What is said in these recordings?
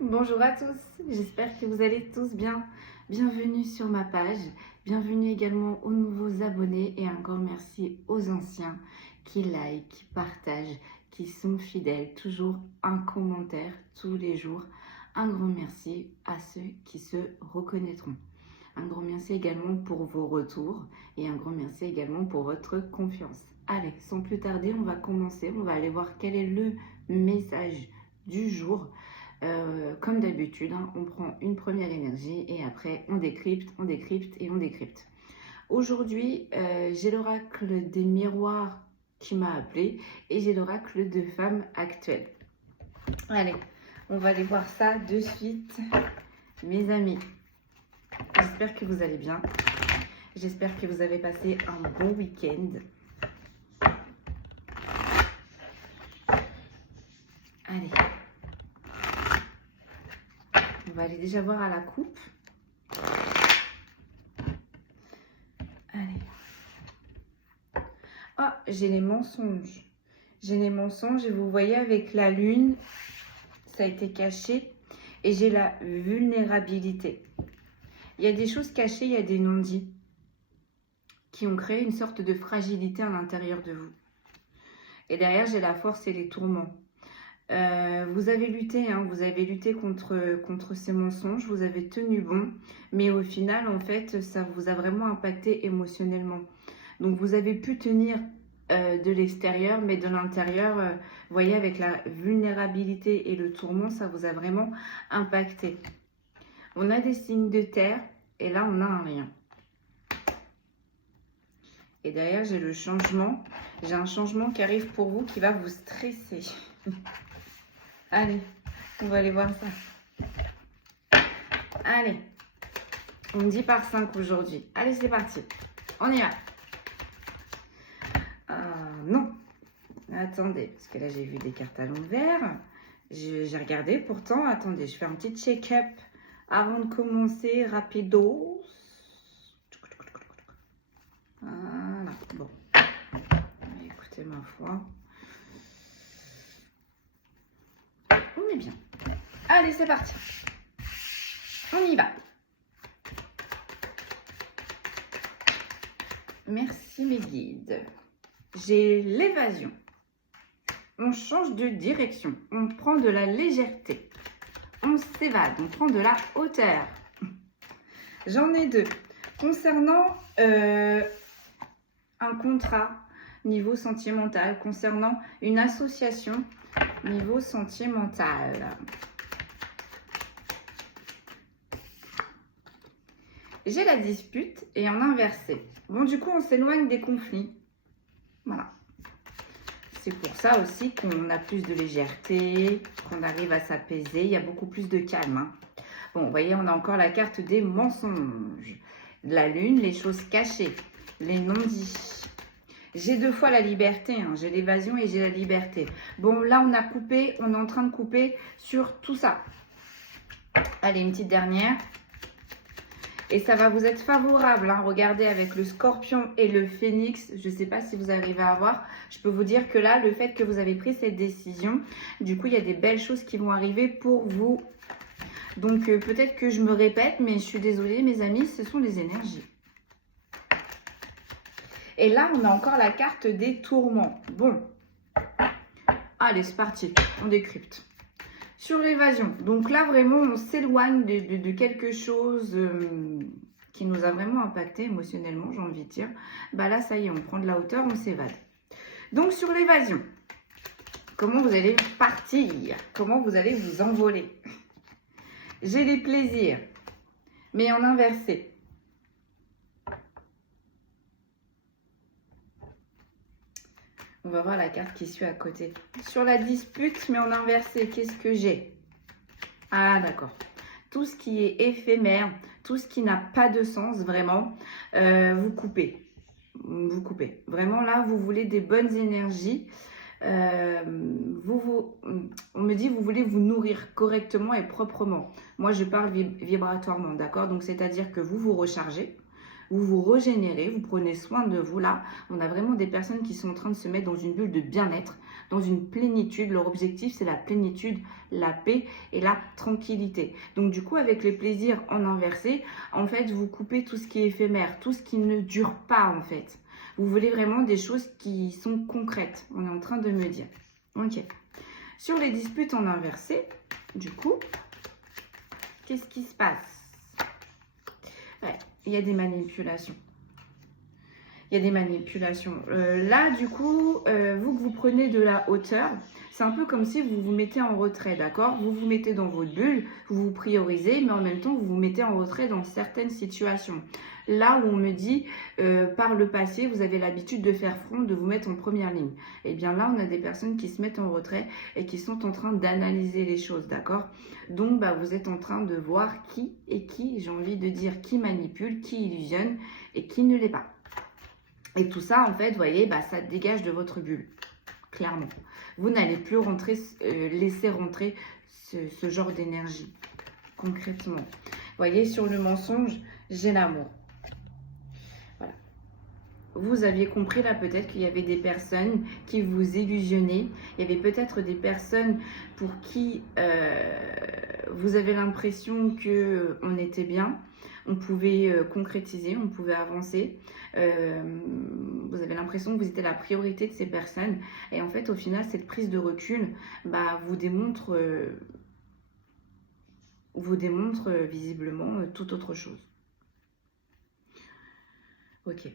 Bonjour à tous, j'espère que vous allez tous bien. Bienvenue sur ma page, bienvenue également aux nouveaux abonnés et un grand merci aux anciens qui like, qui partagent, qui sont fidèles. Toujours un commentaire tous les jours. Un grand merci à ceux qui se reconnaîtront. Un grand merci également pour vos retours et un grand merci également pour votre confiance. Allez, sans plus tarder, on va commencer. On va aller voir quel est le message du jour. Comme d'habitude, hein, on prend une première énergie et après on décrypte et on décrypte. Aujourd'hui, j'ai l'oracle des miroirs qui m'a appelé et j'ai l'oracle de femmes actuelles. Allez, on va aller voir ça de suite, mes amis. J'espère que vous allez bien. J'espère que vous avez passé un bon week-end. Allez. On va aller déjà voir à la coupe. Allez. Ah, j'ai les mensonges. J'ai les mensonges et vous voyez avec la lune, ça a été caché. Et j'ai la vulnérabilité. Il y a des choses cachées, il y a des non-dits qui ont créé une sorte de fragilité à l'intérieur de vous. Et derrière, j'ai la force et les tourments. Vous avez lutté, hein, vous avez lutté contre ces mensonges, vous avez tenu bon, mais au final, en fait, ça vous a vraiment impacté émotionnellement. Donc, vous avez pu tenir de l'extérieur, mais de l'intérieur, vous voyez, avec la vulnérabilité et le tourment, ça vous a vraiment impacté. On a des signes de terre, et là, on a un rien. Et derrière, j'ai le changement. J'ai un changement qui arrive pour vous qui va vous stresser. Allez, on va aller voir ça. Allez, on me dit par 5 aujourd'hui. Allez, c'est parti. On y va. Non. Attendez, parce que là, j'ai vu des cartes à l'envers. J'ai regardé, pourtant, attendez, je fais un petit check-up avant de commencer, rapido. Voilà, bon. Écoutez, ma foi. On est bien. Allez, c'est parti. On y va. Merci mes guides. J'ai l'évasion. On change de direction. On prend de la légèreté. On s'évade. On prend de la hauteur. J'en ai deux. Concernant un contrat niveau sentimental, concernant une association niveau sentimental. J'ai la dispute et en inversé. Bon, du coup, on s'éloigne des conflits. Voilà. C'est pour ça aussi qu'on a plus de légèreté, qu'on arrive à s'apaiser. Il y a beaucoup plus de calme. Hein. Bon, vous voyez, on a encore la carte des mensonges. La lune, les choses cachées, les non-dits. J'ai deux fois la liberté, hein. J'ai l'évasion et j'ai la liberté. Bon, là, on a coupé, on est en train de couper sur tout ça. Allez, une petite dernière. Et ça va vous être favorable, hein. Regardez, avec le scorpion et le phénix, je ne sais pas si vous arrivez à voir. Je peux vous dire que là, le fait que vous avez pris cette décision, du coup, il y a des belles choses qui vont arriver pour vous. Donc, peut-être que je me répète, mais je suis désolée, mes amis, ce sont les énergies. Et là, on a encore la carte des tourments. Bon. Allez, c'est parti. On décrypte. Sur l'évasion. Donc là, vraiment, on s'éloigne de quelque chose qui nous a vraiment impacté émotionnellement, j'ai envie de dire. Bah là, ça y est, on prend de la hauteur, on s'évade. Donc, sur l'évasion. Comment vous allez partir? Comment vous allez vous envoler? J'ai les plaisirs, mais en inversé. On va voir la carte qui suit à côté. Sur la dispute, mais en inversé, qu'est-ce que j'ai? Ah, d'accord. Tout ce qui est éphémère, tout ce qui n'a pas de sens, vraiment, vous coupez. Vous coupez. Vraiment, là, vous voulez des bonnes énergies. On me dit, vous voulez vous nourrir correctement et proprement. Moi, je parle vibratoirement, d'accord? Donc, c'est-à-dire que vous vous rechargez. Vous vous régénérez, vous prenez soin de vous. Là, on a vraiment des personnes qui sont en train de se mettre dans une bulle de bien-être, dans une plénitude. Leur objectif, c'est la plénitude, la paix et la tranquillité. Donc du coup, avec les plaisirs en inversé, en fait, vous coupez tout ce qui est éphémère, tout ce qui ne dure pas en fait. Vous voulez vraiment des choses qui sont concrètes. On est en train de me dire. Ok. Sur les disputes en inversé, du coup, qu'est-ce qui se passe? Ouais, il y a des manipulations. Il y a des manipulations. Là, du coup, vous que vous prenez de la hauteur, c'est un peu comme si vous vous mettez en retrait, d'accord? Vous vous mettez dans votre bulle, vous vous priorisez, mais en même temps, vous vous mettez en retrait dans certaines situations. Là où on me dit, par le passé, vous avez l'habitude de faire front, de vous mettre en première ligne. Eh bien là, on a des personnes qui se mettent en retrait et qui sont en train d'analyser les choses, d'accord? Donc, bah, vous êtes en train de voir qui est qui, j'ai envie de dire, qui manipule, qui illusionne et qui ne l'est pas. Et tout ça, en fait, vous voyez, bah, ça dégage de votre bulle, clairement. Vous n'allez plus laisser rentrer ce genre d'énergie, concrètement. Vous voyez, sur le mensonge, j'ai l'amour. Voilà. Vous aviez compris là peut-être qu'il y avait des personnes qui vous illusionnaient. Il y avait peut-être des personnes pour qui vous avez l'impression qu'on était bien. On pouvait concrétiser, on pouvait avancer. Vous avez l'impression que vous étiez la priorité de ces personnes. Et en fait, au final, cette prise de recul bah, vous démontre visiblement toute autre chose. Ok.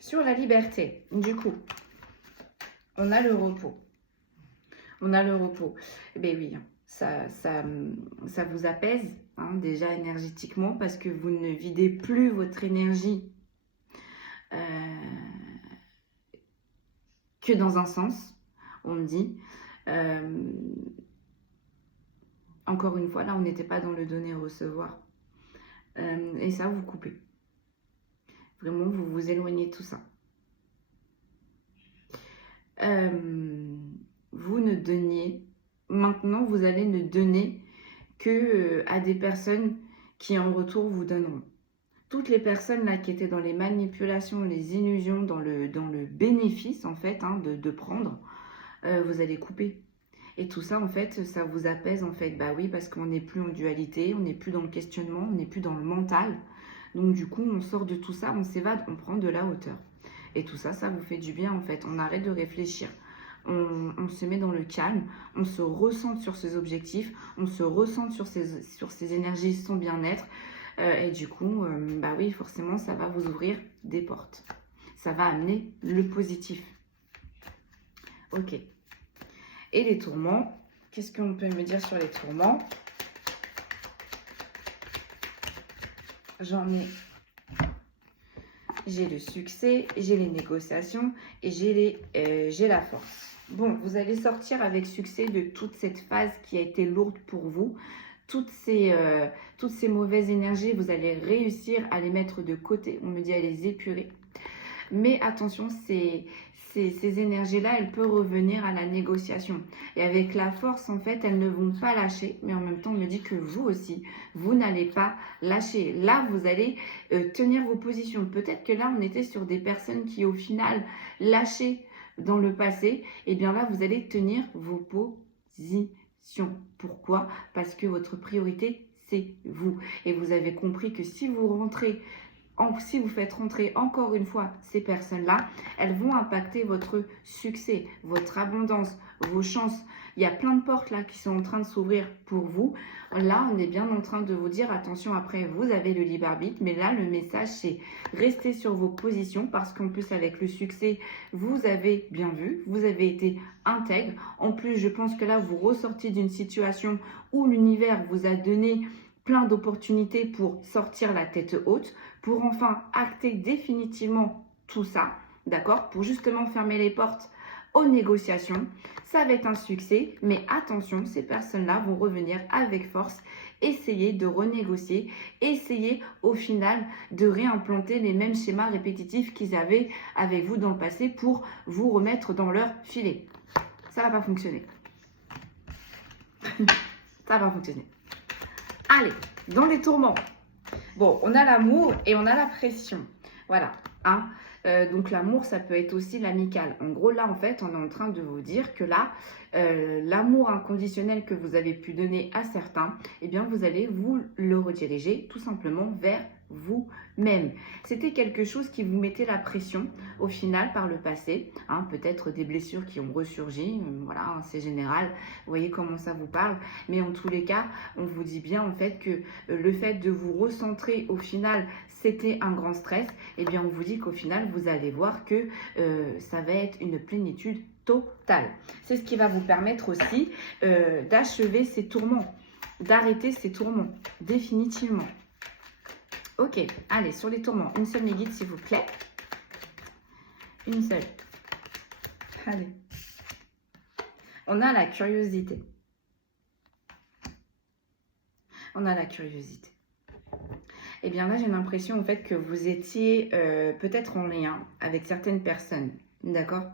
Sur la liberté, du coup, on a le repos. On a le repos. Eh bien oui, ça vous apaise hein, déjà énergétiquement parce que vous ne videz plus votre énergie que dans un sens, on me dit. Encore une fois, là, on n'était pas dans le donner-recevoir. Et ça, vous coupez. Vraiment, vous vous éloignez de tout ça. Vous ne donniez, maintenant, vous allez ne donner que à des personnes qui, en retour, vous donneront. Toutes les personnes là qui étaient dans les manipulations, les illusions, dans le bénéfice, en fait, hein, de prendre, vous allez couper. Et tout ça, en fait, ça vous apaise, en fait. Bah oui, parce qu'on n'est plus en dualité, on n'est plus dans le questionnement, on n'est plus dans le mental. Donc, du coup, on sort de tout ça, on s'évade, on prend de la hauteur. Et tout ça, ça vous fait du bien, en fait. On arrête de réfléchir. On se met dans le calme, on se ressente sur ses objectifs, on se ressente sur ses énergies, son bien-être. Et du coup, bah oui, forcément, ça va vous ouvrir des portes. Ça va amener le positif. Ok. Et les tourments, qu'est-ce qu'on peut me dire sur les tourments? J'ai le succès, j'ai les négociations et j'ai la force. Bon, vous allez sortir avec succès de toute cette phase qui a été lourde pour vous. Toutes ces mauvaises énergies, vous allez réussir à les mettre de côté. On me dit à les épurer. Mais attention, ces énergies-là, elles peuvent revenir à la négociation. Et avec la force, en fait, elles ne vont pas lâcher. Mais en même temps, on me dit que vous aussi, vous n'allez pas lâcher. Là, vous allez tenir vos positions. Peut-être que là, on était sur des personnes qui, au final, lâchaient dans le passé. Et bien là, vous allez tenir vos positions. Pourquoi? Parce que votre priorité, c'est vous. Et vous avez compris que si vous faites rentrer encore une fois ces personnes-là, elles vont impacter votre succès, votre abondance, vos chances. Il y a plein de portes là qui sont en train de s'ouvrir pour vous. Là, on est bien en train de vous dire, attention, après, vous avez le libre arbitre. Mais là, le message, c'est rester sur vos positions parce qu'en plus, avec le succès, vous avez bien vu, vous avez été intègre. En plus, je pense que là, vous ressortez d'une situation où l'univers vous a donné plein d'opportunités pour sortir la tête haute, pour enfin acter définitivement tout ça, d'accord? Pour justement fermer les portes aux négociations. Ça va être un succès, mais attention, ces personnes-là vont revenir avec force, essayer de renégocier, essayer au final de réimplanter les mêmes schémas répétitifs qu'ils avaient avec vous dans le passé pour vous remettre dans leur filet. Ça va pas fonctionner. Ça va pas fonctionner. Allez, dans les tourments. Bon, on a l'amour et on a la pression. Voilà, hein. Donc l'amour, ça peut être aussi l'amical. En gros, là, en fait, on est en train de vous dire que là, l'amour inconditionnel que vous avez pu donner à certains, eh bien, vous allez vous le rediriger tout simplement vers vous-même. C'était quelque chose qui vous mettait la pression au final par le passé, hein, peut-être des blessures qui ont ressurgi, voilà, hein, c'est général, vous voyez comment ça vous parle, mais en tous les cas, on vous dit bien en fait que le fait de vous recentrer au final, c'était un grand stress, et bien on vous dit qu'au final, vous allez voir que ça va être une plénitude totale. C'est ce qui va vous permettre aussi d'achever ces tourments, d'arrêter ces tourments, définitivement. Ok, allez, sur les tourments, une seule mes guides, s'il vous plaît. Une seule. Allez. On a la curiosité. On a la curiosité. Et bien là, j'ai l'impression en fait que vous étiez peut-être en lien avec certaines personnes. D'accord ?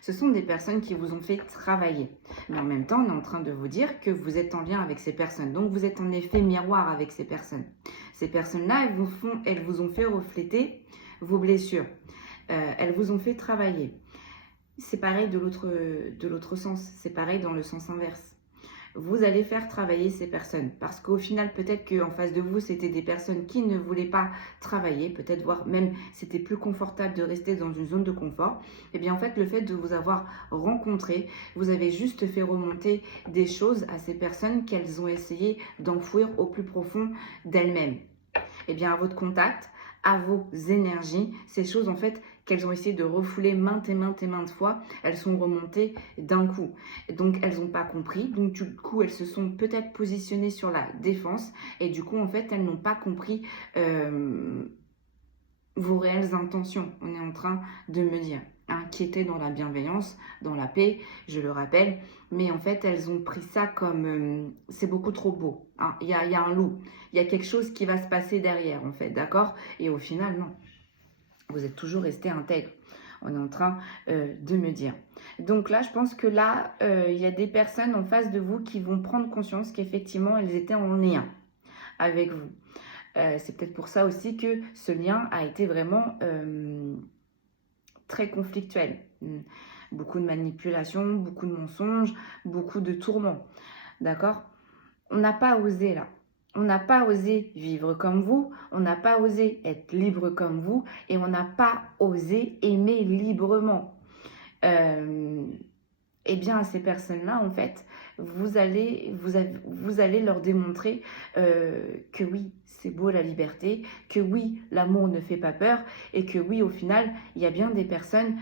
Ce sont des personnes qui vous ont fait travailler. Mais en même temps, on est en train de vous dire que vous êtes en lien avec ces personnes. Donc, vous êtes en effet miroir avec ces personnes. Ces personnes-là, elles vous ont fait refléter vos blessures. Elles vous ont fait travailler. C'est pareil de l'autre sens. C'est pareil dans le sens inverse. Vous allez faire travailler ces personnes. Parce qu'au final, peut-être qu'en face de vous, c'était des personnes qui ne voulaient pas travailler. Peut-être voire même, c'était plus confortable de rester dans une zone de confort. Et bien en fait, le fait de vous avoir rencontré, vous avez juste fait remonter des choses à ces personnes qu'elles ont essayé d'enfouir au plus profond d'elles-mêmes. Et bien à votre contact, à vos énergies, ces choses en fait qu'elles ont essayé de refouler maintes et maintes fois, elles sont remontées d'un coup. Donc elles n'ont pas compris, donc du coup elles se sont peut-être positionnées sur la défense et du coup en fait elles n'ont pas compris vos réelles intentions. On est en train de me dire, hein, qui étaient dans la bienveillance, dans la paix, je le rappelle, mais en fait elles ont pris ça comme c'est beaucoup trop beau, hein. Il y a un loup, il y a quelque chose qui va se passer derrière en fait, d'accord? Et au final non, vous êtes toujours resté intègre. On est en train de me dire. Donc là, je pense que là, il y a des personnes en face de vous qui vont prendre conscience qu'effectivement, elles étaient en lien avec vous. C'est peut-être pour ça aussi que ce lien a été vraiment très conflictuel. Beaucoup de manipulation, beaucoup de mensonges, beaucoup de tourments. D'accord? On n'a pas osé là. On n'a pas osé vivre comme vous, on n'a pas osé être libre comme vous et on n'a pas osé aimer librement. Eh bien, à ces personnes-là, en fait, vous allez leur démontrer que oui, c'est beau la liberté, que oui, l'amour ne fait pas peur et que oui, au final, il y a bien des personnes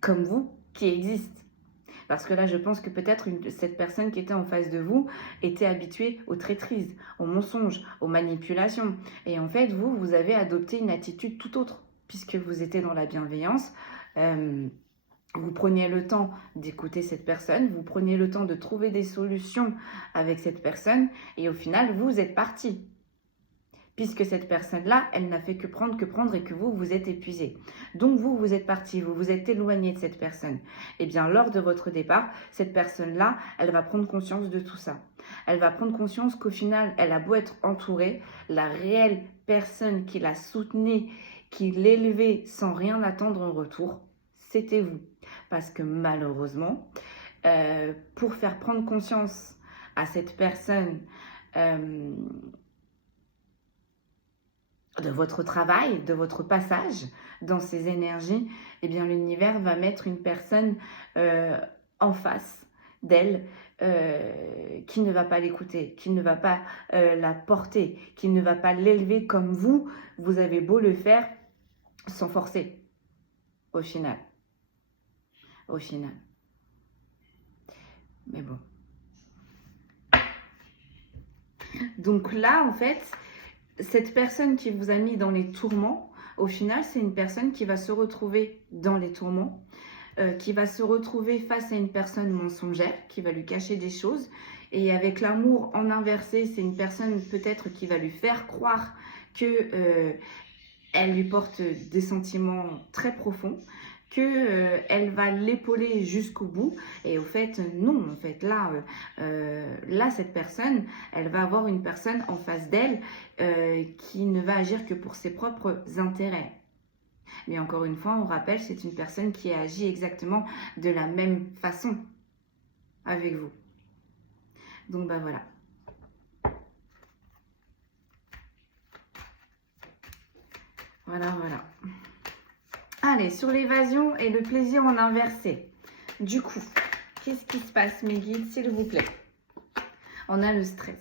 comme vous qui existent. Parce que là, je pense que peut-être cette personne qui était en face de vous était habituée aux traîtrises, aux mensonges, aux manipulations. Et en fait, vous avez adopté une attitude tout autre, puisque vous étiez dans la bienveillance. Vous preniez le temps d'écouter cette personne, vous preniez le temps de trouver des solutions avec cette personne, et au final, vous êtes parti. Puisque cette personne-là, elle n'a fait que prendre et que vous êtes épuisé. Donc vous êtes parti, vous vous êtes éloigné de cette personne. Et bien lors de votre départ, cette personne-là, elle va prendre conscience de tout ça. Elle va prendre conscience qu'au final, elle a beau être entourée, la réelle personne qui la soutenait, qui l'élevait sans rien attendre en retour, c'était vous. Parce que malheureusement, pour faire prendre conscience à cette personne de votre travail, de votre passage dans ces énergies, eh bien l'univers va mettre une personne en face d'elle qui ne va pas l'écouter, qui ne va pas la porter, qui ne va pas l'élever comme vous avez beau le faire sans forcer, au final. Au final. Mais bon. Donc là, en fait, cette personne qui vous a mis dans les tourments, au final, c'est une personne qui va se retrouver dans les tourments, qui va se retrouver face à une personne mensongère, qui va lui cacher des choses. Et avec l'amour en inversé, c'est une personne peut-être qui va lui faire croire que elle lui porte des sentiments très profonds. que elle va l'épauler jusqu'au bout. Et au fait, non, en fait, là, cette personne, elle va avoir une personne en face d'elle qui ne va agir que pour ses propres intérêts. Mais encore une fois, on rappelle, c'est une personne qui agit exactement de la même façon avec vous. Donc, bah voilà. Voilà, voilà. Allez, sur l'évasion et le plaisir en inversé. Du coup, qu'est-ce qui se passe, mes guides, s'il vous plaît? On a le stress.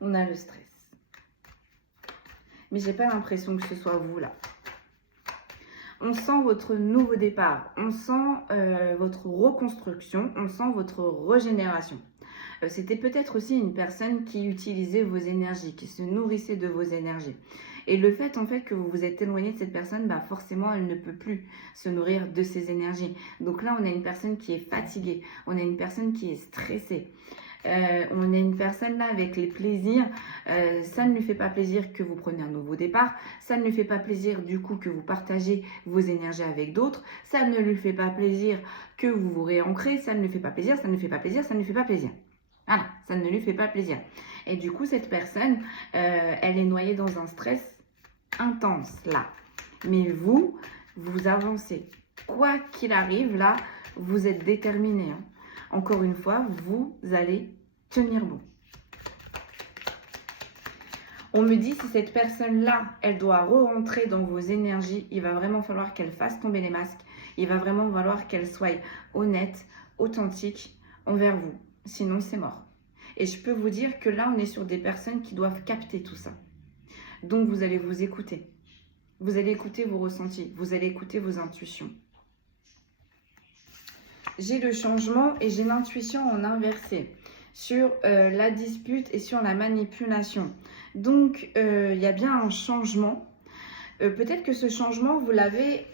On a le stress. Mais j'ai pas l'impression que ce soit vous, là. On sent votre nouveau départ. On sent votre reconstruction. On sent votre régénération. C'était peut-être aussi une personne qui utilisait vos énergies, qui se nourrissait de vos énergies. Et le fait en fait que vous vous êtes éloigné de cette personne, bah forcément elle ne peut plus se nourrir de ses énergies. Donc là on a une personne qui est fatiguée, on a une personne qui est stressée. On a une personne là avec les plaisirs, ça ne lui fait pas plaisir que vous preniez un nouveau départ, ça ne lui fait pas plaisir du coup que vous partagez vos énergies avec d'autres, ça ne lui fait pas plaisir que vous vous réancrez, ça ne lui fait pas plaisir, ça ne lui fait pas plaisir, ça ne lui fait pas plaisir. Voilà, ça ne lui fait pas plaisir. Et du coup, cette personne, elle est noyée dans un stress intense là. Mais vous, vous avancez. Quoi qu'il arrive, là, vous êtes déterminé. Hein. Encore une fois, vous allez tenir bon. On me dit si cette personne-là, elle doit re-rentrer dans vos énergies, il va vraiment falloir qu'elle fasse tomber les masques. Il va vraiment falloir qu'elle soit honnête, authentique envers vous. Sinon, c'est mort. Et je peux vous dire que là, on est sur des personnes qui doivent capter tout ça. Donc, vous allez vous écouter. Vous allez écouter vos ressentis. Vous allez écouter vos intuitions. J'ai le changement et j'ai l'intuition en inversé sur la dispute et sur la manipulation. Donc, il y a bien un changement. Peut-être que ce changement, vous l'avez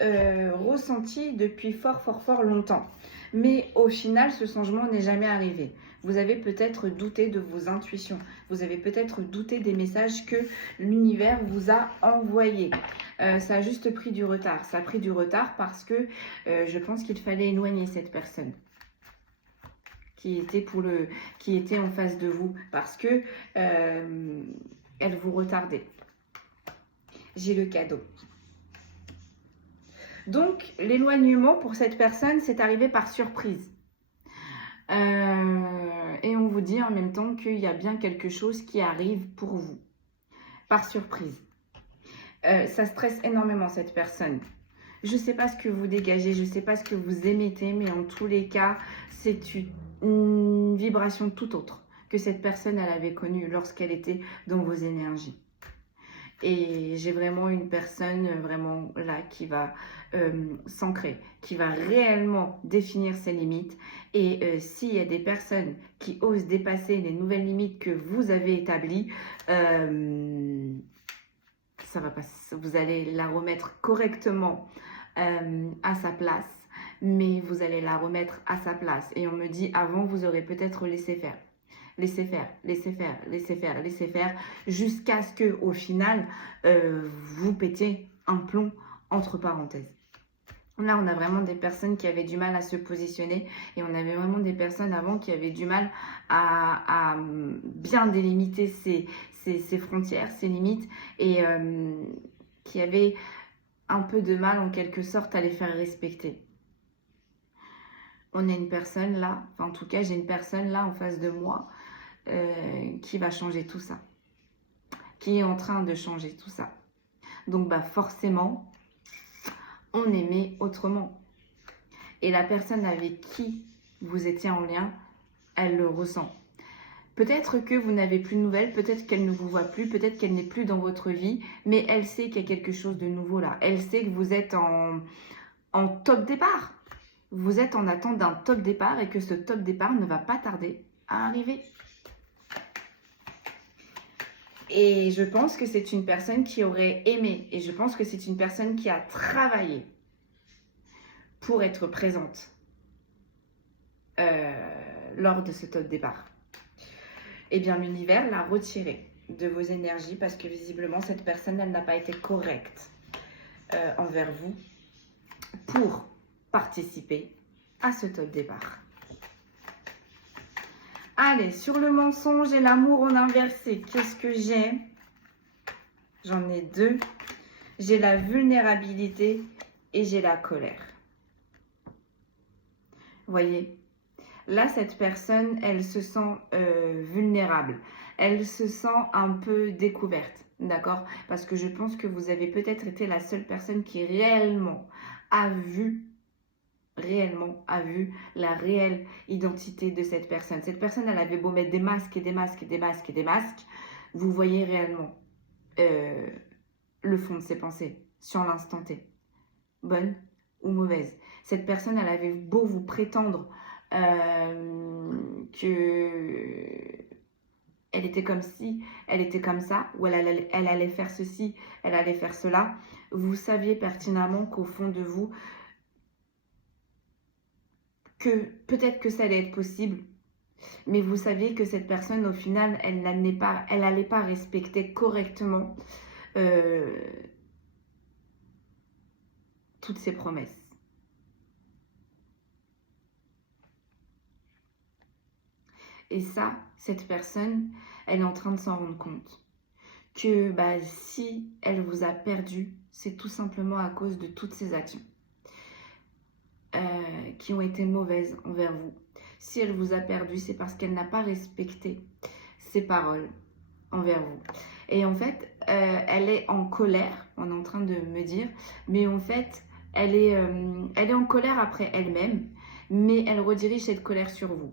ressenti depuis fort longtemps. Mais au final, ce changement n'est jamais arrivé. Vous avez peut-être douté de vos intuitions. Vous avez peut-être douté des messages que l'univers vous a envoyés. Ça a juste pris du retard. Ça a pris du retard parce que je pense qu'il fallait éloigner cette personne qui était en face de vous parce que elle vous retardait. J'ai le cadeau. Donc, l'éloignement pour cette personne, c'est arrivé par surprise. Et on vous dit en même temps qu'il y a bien quelque chose qui arrive pour vous, par surprise. Ça stresse énormément cette personne. Je ne sais pas ce que vous dégagez, je ne sais pas ce que vous émettez, mais en tous les cas, c'est une vibration tout autre que cette personne elle avait connue lorsqu'elle était dans vos énergies. Et j'ai vraiment une personne vraiment là qui va s'ancrer, qui va réellement définir ses limites. Et s'il y a des personnes qui osent dépasser les nouvelles limites que vous avez établies, ça va pas, vous allez la remettre correctement à sa place. Mais vous allez la remettre à sa place. Et on me dit, avant, vous aurez peut-être laissé faire. Laissez faire, laissez faire, laissez faire, laissez faire, jusqu'à ce que, au final, vous pétiez un plomb entre parenthèses. Là, on a vraiment des personnes qui avaient du mal à se positionner et on avait vraiment des personnes avant qui avaient du mal à bien délimiter ses frontières, ses limites et qui avaient un peu de mal en quelque sorte à les faire respecter. On a une personne là, enfin en tout cas j'ai une personne là en face de moi qui va changer tout ça, qui est en train de changer tout ça. Donc bah forcément, on aimait autrement. Et la personne avec qui vous étiez en lien, elle le ressent. Peut-être que vous n'avez plus de nouvelles, peut-être qu'elle ne vous voit plus, peut-être qu'elle n'est plus dans votre vie, mais elle sait qu'il y a quelque chose de nouveau là. Elle sait que vous êtes en top départ. Vous êtes en attente d'un top départ et que ce top départ ne va pas tarder à arriver. Et je pense que c'est une personne qui aurait aimé et je pense que c'est une personne qui a travaillé pour être présente lors de ce top départ. Eh bien, l'univers l'a retiré de vos énergies parce que visiblement, cette personne, elle n'a pas été correcte envers vous pour participer à ce top départ. Allez, sur le mensonge et l'amour en inversé, qu'est-ce que j'ai? J'en ai deux. J'ai la vulnérabilité et j'ai la colère. Voyez, là, cette personne, elle se sent vulnérable. Elle se sent un peu découverte, d'accord? Parce que je pense que vous avez peut-être été la seule personne qui réellement a vu la réelle identité de cette personne. Cette personne, elle avait beau mettre des masques et des masques et des masques et des masques, vous voyez réellement le fond de ses pensées sur l'instant T. Bonne ou mauvaise. Cette personne, elle avait beau vous prétendre que elle était comme ci, elle était comme ça, ou elle allait faire ceci, elle allait faire cela. Vous saviez pertinemment qu'au fond de vous, que peut-être que ça allait être possible, mais vous saviez que cette personne, au final, elle n'allait pas respecter correctement toutes ses promesses. Et ça, cette personne, elle est en train de s'en rendre compte. Que si elle vous a perdu, c'est tout simplement à cause de toutes ces actions qui ont été mauvaises envers vous. Si elle vous a perdu, c'est parce qu'elle n'a pas respecté ses paroles envers vous. Et en fait, elle est en colère, on est en train de me dire, mais en fait, elle est en colère après elle-même, mais elle redirige cette colère sur vous.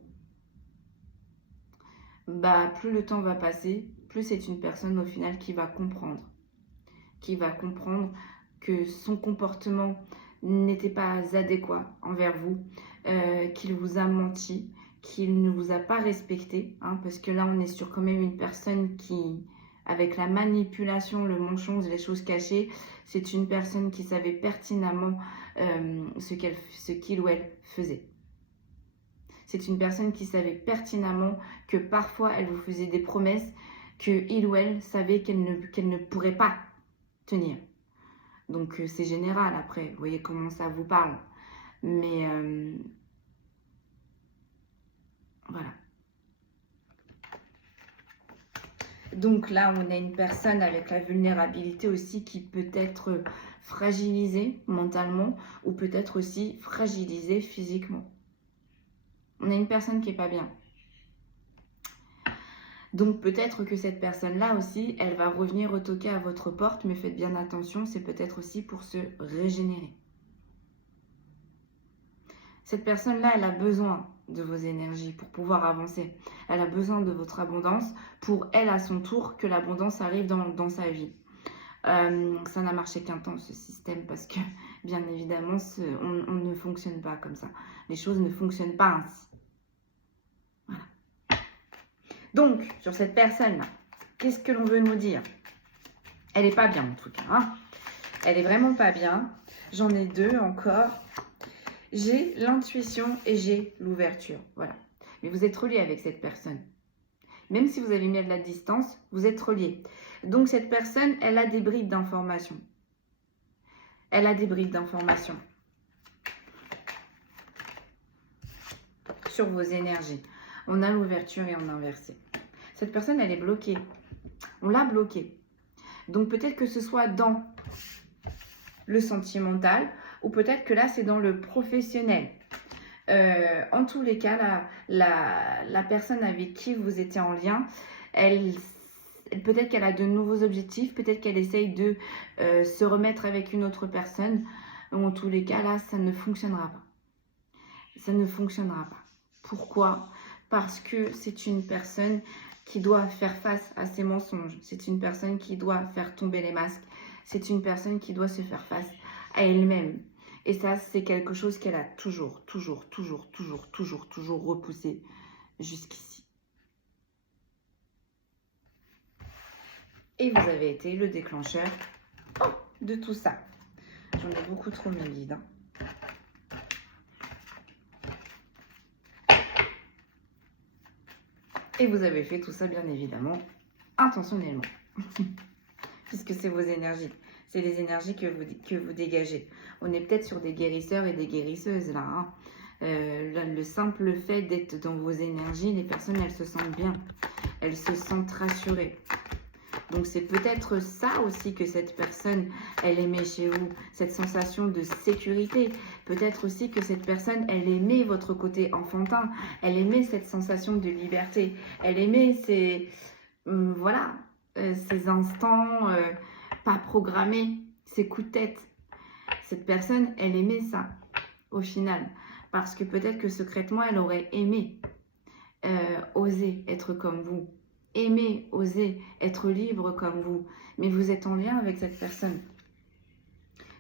Plus le temps va passer, plus c'est une personne au final qui va comprendre que son comportement n'était pas adéquat envers vous, qu'il vous a menti, qu'il ne vous a pas respecté, hein, parce que là on est sur quand même une personne qui, avec la manipulation, le mensonge, les choses cachées, c'est une personne qui savait pertinemment ce qu'il ou elle faisait. C'est une personne qui savait pertinemment que parfois elle vous faisait des promesses que il ou elle savait qu'elle ne pourrait pas tenir. Donc c'est général après, vous voyez comment ça vous parle. Mais voilà. Donc là, on a une personne avec la vulnérabilité aussi qui peut être fragilisée mentalement ou peut-être aussi fragilisée physiquement. On a une personne qui n'est pas bien. Donc peut-être que cette personne-là aussi, elle va revenir retoquer à votre porte, mais faites bien attention, c'est peut-être aussi pour se régénérer. Cette personne-là, elle a besoin de vos énergies pour pouvoir avancer. Elle a besoin de votre abondance pour, elle, à son tour, que l'abondance arrive dans sa vie. Ça n'a marché qu'un temps, ce système, parce que, bien évidemment, on ne fonctionne pas comme ça. Les choses ne fonctionnent pas ainsi. Voilà. Donc, sur cette personne-là, qu'est-ce que l'on veut nous dire? Elle n'est pas bien, en tout cas. Hein, elle est vraiment pas bien. J'en ai deux encore. J'ai l'intuition et j'ai l'ouverture. Voilà. Mais vous êtes relié avec cette personne. Même si vous avez mis de la distance, vous êtes relié. Donc, cette personne, elle a des bribes d'informations. Elle a des bribes d'informations sur vos énergies. On a l'ouverture et on a inversé. Cette personne, elle est bloquée. On l'a bloquée. Donc, peut-être que ce soit dans le sentimental ou peut-être que là, c'est dans le professionnel. En tous les cas, la personne avec qui vous étiez en lien, peut-être qu'elle a de nouveaux objectifs, peut-être qu'elle essaye de se remettre avec une autre personne. En tous les cas, là, ça ne fonctionnera pas. Ça ne fonctionnera pas. Pourquoi? Parce que c'est une personne qui doit faire face à ses mensonges. C'est une personne qui doit faire tomber les masques. C'est une personne qui doit se faire face à elle-même. Et ça, c'est quelque chose qu'elle a toujours repoussé jusqu'ici. Et vous avez été le déclencheur de tout ça. J'en ai beaucoup trop mis vide. Hein. Et vous avez fait tout ça, bien évidemment, intentionnellement. Puisque c'est vos énergies. C'est les énergies que vous dégagez. On est peut-être sur des guérisseurs et des guérisseuses là. Hein. Le simple fait d'être dans vos énergies, les personnes, elles se sentent bien. Elles se sentent rassurées. Donc c'est peut-être ça aussi que cette personne, elle aimait chez vous, cette sensation de sécurité. Peut-être aussi que cette personne, elle aimait votre côté enfantin, elle aimait cette sensation de liberté, elle aimait ces, voilà, ces instants pas programmés, ces coups de tête. Cette personne, elle aimait ça au final, parce que peut-être que secrètement, elle aurait aimé oser être comme vous. Aimer, oser être libre comme vous, mais vous êtes en lien avec cette personne.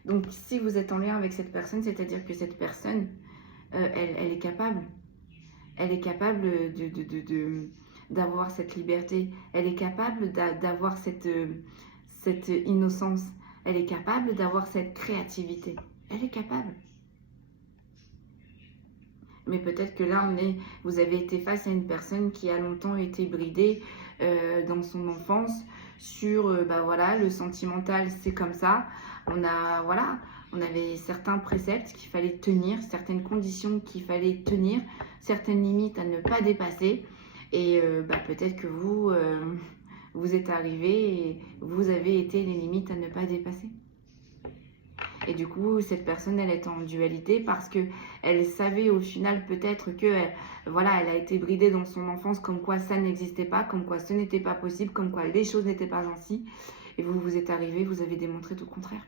Donc, si vous êtes en lien avec cette personne, c'est-à-dire que cette personne, elle est capable. Elle est capable d'avoir cette liberté. Elle est capable d'avoir cette innocence. Elle est capable d'avoir cette créativité. Elle est capable. Mais peut-être que là, vous avez été face à une personne qui a longtemps été bridée dans son enfance sur, voilà, le sentimental, c'est comme ça. On avait certains préceptes qu'il fallait tenir, certaines conditions qu'il fallait tenir, certaines limites à ne pas dépasser. Et peut-être que vous êtes arrivé et vous avez été les limites à ne pas dépasser. Et du coup, cette personne, elle est en dualité parce qu'elle savait au final peut-être que voilà, elle a été bridée dans son enfance comme quoi ça n'existait pas, comme quoi ce n'était pas possible, comme quoi les choses n'étaient pas ainsi. Et vous êtes arrivé, vous avez démontré tout le contraire.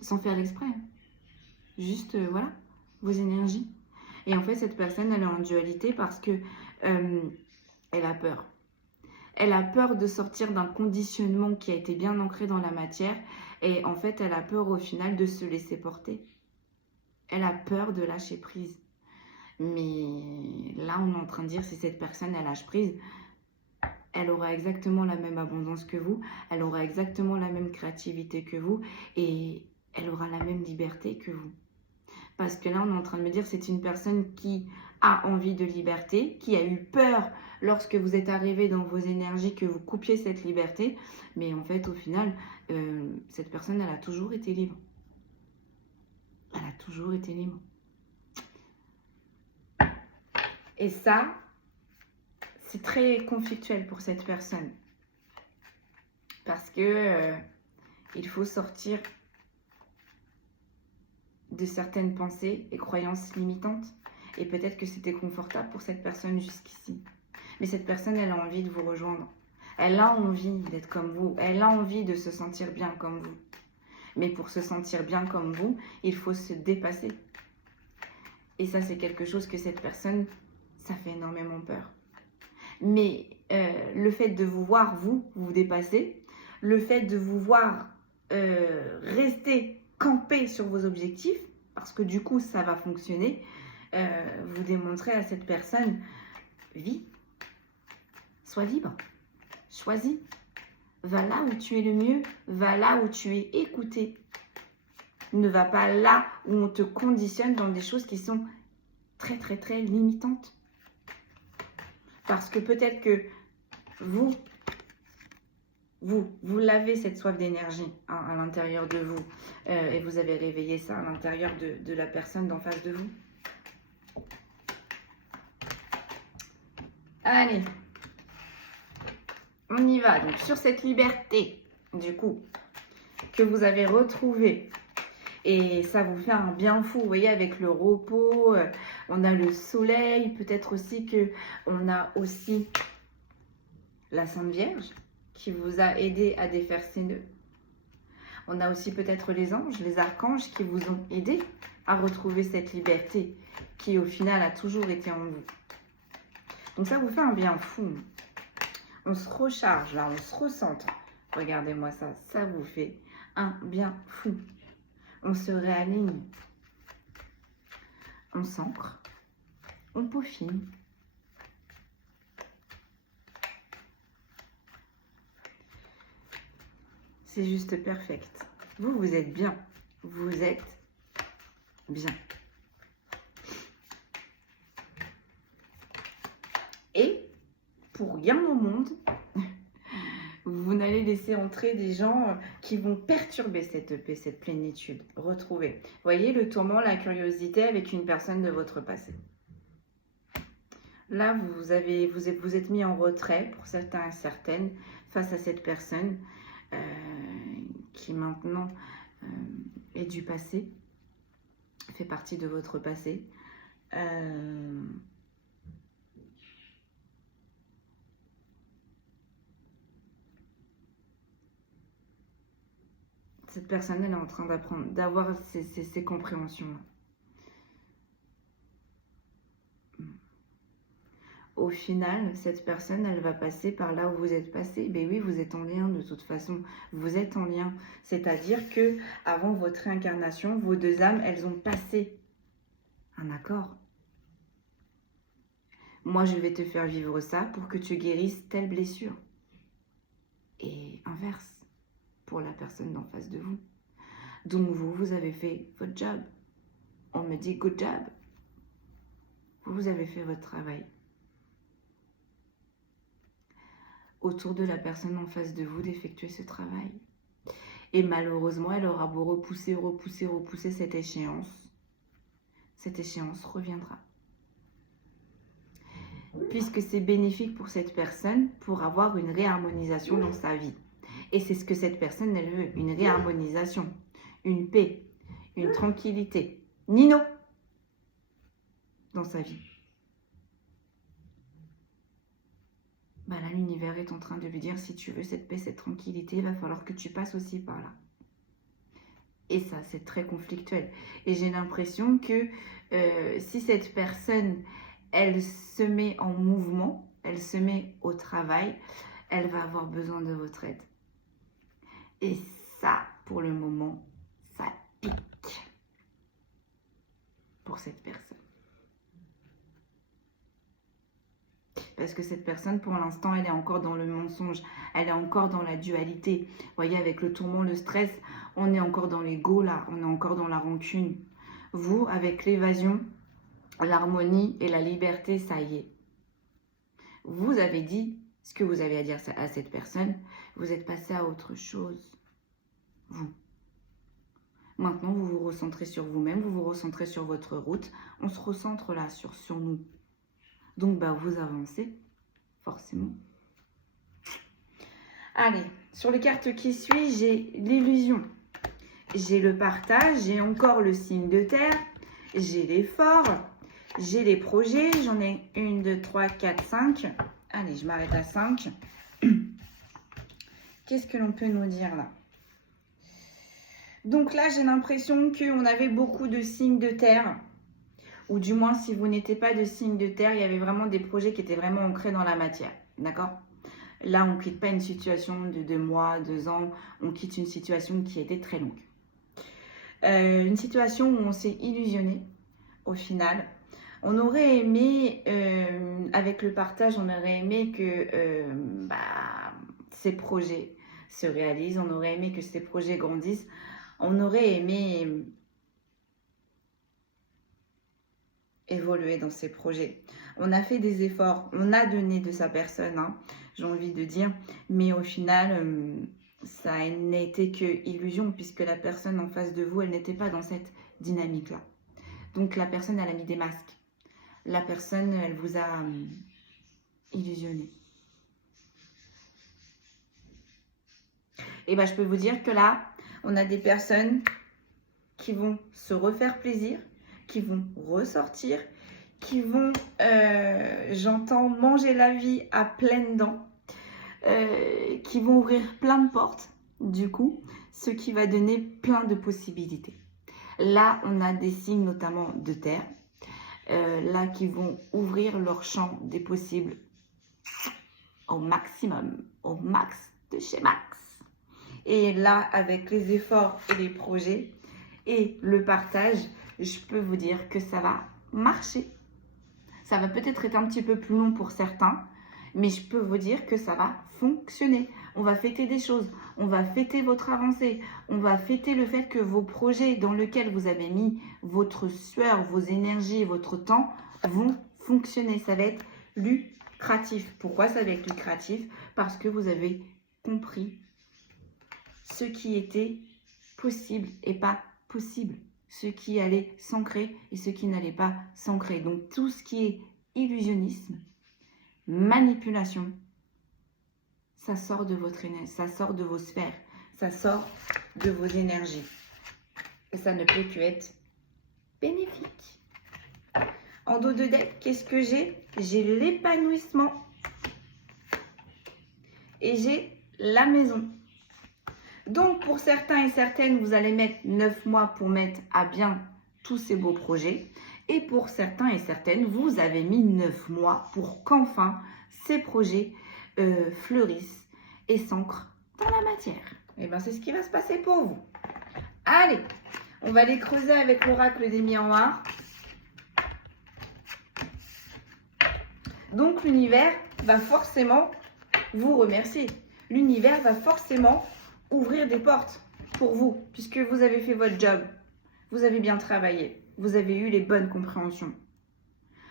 Sans faire l'exprès. Hein. Juste, voilà, vos énergies. Et en fait, cette personne, elle est en dualité parce que elle a peur. Elle a peur de sortir d'un conditionnement qui a été bien ancré dans la matière. Et en fait, elle a peur au final de se laisser porter. Elle a peur de lâcher prise. Mais là, on est en train de dire, si cette personne, elle lâche prise, elle aura exactement la même abondance que vous. Elle aura exactement la même créativité que vous. Et elle aura la même liberté que vous. Parce que là, on est en train de me dire, c'est une personne qui a envie de liberté, qui a eu peur lorsque vous êtes arrivé dans vos énergies que vous coupiez cette liberté. Mais en fait, au final, cette personne, elle a toujours été libre. Elle a toujours été libre. Et ça, c'est très conflictuel pour cette personne. Parce que il faut sortir de certaines pensées et croyances limitantes. Et peut-être que c'était confortable pour cette personne jusqu'ici. Mais cette personne, elle a envie de vous rejoindre. Elle a envie d'être comme vous. Elle a envie de se sentir bien comme vous. Mais pour se sentir bien comme vous, il faut se dépasser. Et ça, c'est quelque chose que cette personne, ça fait énormément peur. Mais le fait de vous voir, vous dépasser, le fait de vous voir rester campé sur vos objectifs, parce que du coup, ça va fonctionner, vous démontrez à cette personne, vis, sois libre, choisis, va là où tu es le mieux, va là où tu es écouté. Ne va pas là où on te conditionne dans des choses qui sont très, très, très limitantes. Parce que peut-être que vous l'avez cette soif d'énergie hein, à l'intérieur de vous. Et vous avez réveillé ça à l'intérieur de la personne d'en face de vous. Allez, on y va. Donc sur cette liberté, du coup, que vous avez retrouvée. Et ça vous fait un bien fou, vous voyez, avec le repos, on a le soleil, peut-être aussi qu'on a aussi la Sainte Vierge qui vous a aidé à défaire ces nœuds. On a aussi peut-être les anges, les archanges qui vous ont aidé à retrouver cette liberté qui au final a toujours été en vous. Donc ça vous fait un bien fou. On se recharge là, on se recentre. Regardez-moi ça, ça vous fait un bien fou. On se réaligne, on s'ancre, on peaufine. C'est juste perfect. Vous êtes bien. Vous êtes bien. Et pour rien au monde, vous n'avez allez laisser entrer des gens qui vont perturber cette paix, cette plénitude. Retrouvez. Voyez le tourment, la curiosité avec une personne de votre passé. Là, vous êtes mis en retrait, pour certains et certaines, face à cette personne qui maintenant est du passé, fait partie de votre passé. Cette personne, elle est en train d'apprendre, d'avoir ces compréhensions-là. Au final, cette personne, elle va passer par là où vous êtes passé. Ben oui, vous êtes en lien de toute façon. Vous êtes en lien. C'est-à-dire que avant votre réincarnation, vos deux âmes, elles ont passé un accord. Moi, je vais te faire vivre ça pour que tu guérisses telle blessure. Et inverse, pour la personne d'en face de vous. Donc vous avez fait votre job. On me dit good job. Vous avez fait votre travail. Autour de la personne en face de vous d'effectuer ce travail. Et malheureusement, elle aura beau repousser cette échéance reviendra. Puisque c'est bénéfique pour cette personne pour avoir une réharmonisation dans sa vie. Et c'est ce que cette personne, elle veut, une réharmonisation, une paix, une tranquillité. Nino, dans sa vie. Bah là, l'univers est en train de lui dire, si tu veux cette paix, cette tranquillité, il va falloir que tu passes aussi par là. Et ça, c'est très conflictuel. Et j'ai l'impression que si cette personne, elle se met en mouvement, elle se met au travail, elle va avoir besoin de votre aide. Et ça, pour le moment, ça pique pour cette personne. Parce que cette personne, pour l'instant, elle est encore dans le mensonge. Elle est encore dans la dualité. Vous voyez, avec le tourment, le stress, on est encore dans l'ego, là. On est encore dans la rancune. Vous, avec l'évasion, l'harmonie et la liberté, ça y est. Vous avez dit ce que vous avez à dire à cette personne. Vous êtes passé à autre chose. Vous. Maintenant, vous vous recentrez sur vous-même. Vous vous recentrez sur votre route. On se recentre là, sur nous. Donc, bah, vous avancez, forcément. Allez, sur les cartes qui suivent, j'ai l'illusion. J'ai le partage, j'ai encore le signe de terre, j'ai l'effort, j'ai les projets. J'en ai 1, 2, 3, 4, 5. Allez, je m'arrête à 5. Qu'est-ce que l'on peut nous dire là? Donc là, j'ai l'impression qu'on avait beaucoup de signes de terre. Ou du moins, si vous n'étiez pas de signe de terre, il y avait vraiment des projets qui étaient vraiment ancrés dans la matière. D'accord? Là, on ne quitte pas une situation de 2 mois, 2 ans. On quitte une situation qui était très longue. Une situation où on s'est illusionné, au final. On aurait aimé, avec le partage, on aurait aimé que ces projets se réalisent. On aurait aimé que ces projets grandissent. On aurait aimé évoluer dans ces projets. On a fait des efforts, on a donné de sa personne, hein, j'ai envie de dire, mais au final, ça n'a été que illusion puisque la personne en face de vous, elle n'était pas dans cette dynamique-là. Donc la personne, elle a mis des masques. La personne, elle vous a illusionné. Et bien, je peux vous dire que là, on a des personnes qui vont se refaire plaisir, qui vont ressortir, qui vont, j'entends, manger la vie à pleines dents, qui vont ouvrir plein de portes, du coup, ce qui va donner plein de possibilités. Là, on a des signes notamment de terre, là, qui vont ouvrir leur champ des possibles au maximum, au max de chez max. Et là, avec les efforts et les projets et le partage, je peux vous dire que ça va marcher. Ça va peut-être être un petit peu plus long pour certains, mais je peux vous dire que ça va fonctionner. On va fêter des choses, on va fêter votre avancée, on va fêter le fait que vos projets dans lesquels vous avez mis votre sueur, vos énergies, votre temps vont fonctionner. Ça va être lucratif. Pourquoi ça va être lucratif? Parce que vous avez compris ce qui était possible et pas possible, ce qui allait s'ancrer et ce qui n'allait pas s'ancrer. Donc tout ce qui est illusionnisme, manipulation, ça sort de votre énergie, ça sort de vos sphères, ça sort de vos énergies. Et ça ne peut que être bénéfique. En dos de deck, qu'est-ce que j'ai? J'ai l'épanouissement. Et j'ai la maison. Donc, pour certains et certaines, vous allez mettre 9 mois pour mettre à bien tous ces beaux projets. Et pour certains et certaines, vous avez mis 9 mois pour qu'enfin ces projets fleurissent et s'ancrent dans la matière. Et bien, c'est ce qui va se passer pour vous. Allez, on va les creuser avec l'oracle des miroirs. Donc, l'univers va forcément vous remercier. L'univers va forcément ouvrir des portes pour vous, puisque vous avez fait votre job. Vous avez bien travaillé. Vous avez eu les bonnes compréhensions.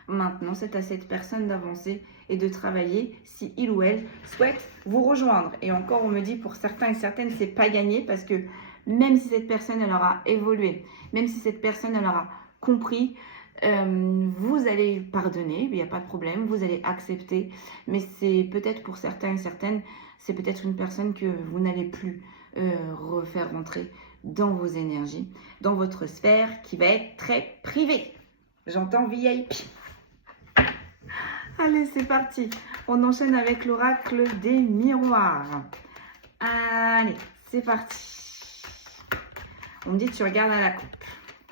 Maintenant, c'est à cette personne d'avancer et de travailler si il ou elle souhaite vous rejoindre. Et encore, on me dit pour certains et certaines, c'est pas gagné parce que même si cette personne, elle aura évolué, même si cette personne, elle aura compris, vous allez pardonner, il n'y a pas de problème, vous allez accepter. Mais c'est peut-être pour certains et certaines, c'est peut-être une personne que vous n'allez plus refaire rentrer dans vos énergies, dans votre sphère qui va être très privée. J'entends VIP. Allez, c'est parti. On enchaîne avec l'oracle des miroirs. Allez, c'est parti. On me dit tu regardes à la coupe.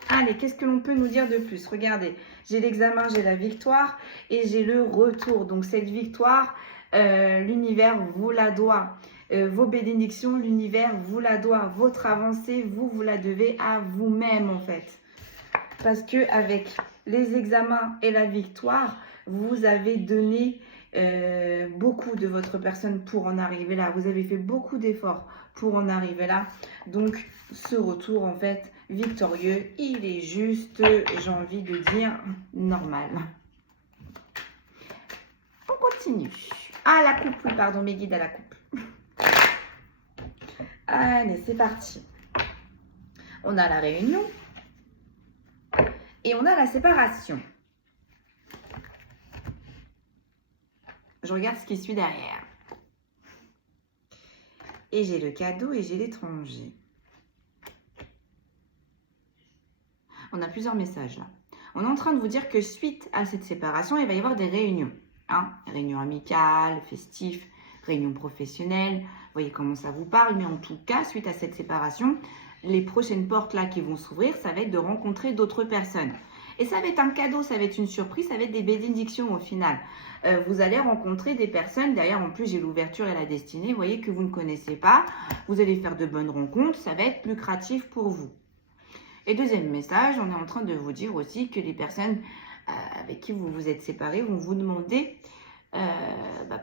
Allez, qu'est-ce que l'on peut nous dire de plus? Regardez, j'ai l'examen, j'ai la victoire et j'ai le retour. Donc cette victoire, l'univers vous la doit. Vos bénédictions, l'univers vous la doit. Votre avancée, vous la devez à vous-même en fait. Parce que avec les examens et la victoire, vous avez donné beaucoup de votre personne pour en arriver là. Vous avez fait beaucoup d'efforts pour en arriver là. Donc, ce retour, en fait, victorieux, il est juste, j'ai envie de dire, normal. On continue. Ah, la coupe, oui, pardon, mes guides à la coupe. Allez, c'est parti. On a la réunion. Et on a la séparation. Je regarde ce qui suit derrière. Et j'ai le cadeau et j'ai l'étranger. On a plusieurs messages là. On est en train de vous dire que suite à cette séparation, il va y avoir des réunions. Hein, réunions amicales, festives, réunions professionnelles. Vous voyez comment ça vous parle. Mais en tout cas, suite à cette séparation, les prochaines portes là qui vont s'ouvrir, ça va être de rencontrer d'autres personnes. Et ça va être un cadeau, ça va être une surprise, ça va être des bénédictions au final. Vous allez rencontrer des personnes, d'ailleurs en plus j'ai l'ouverture et la destinée, vous voyez que vous ne connaissez pas. Vous allez faire de bonnes rencontres, ça va être lucratif pour vous. Et deuxième message, on est en train de vous dire aussi que les personnes avec qui vous vous êtes séparés vont vous demander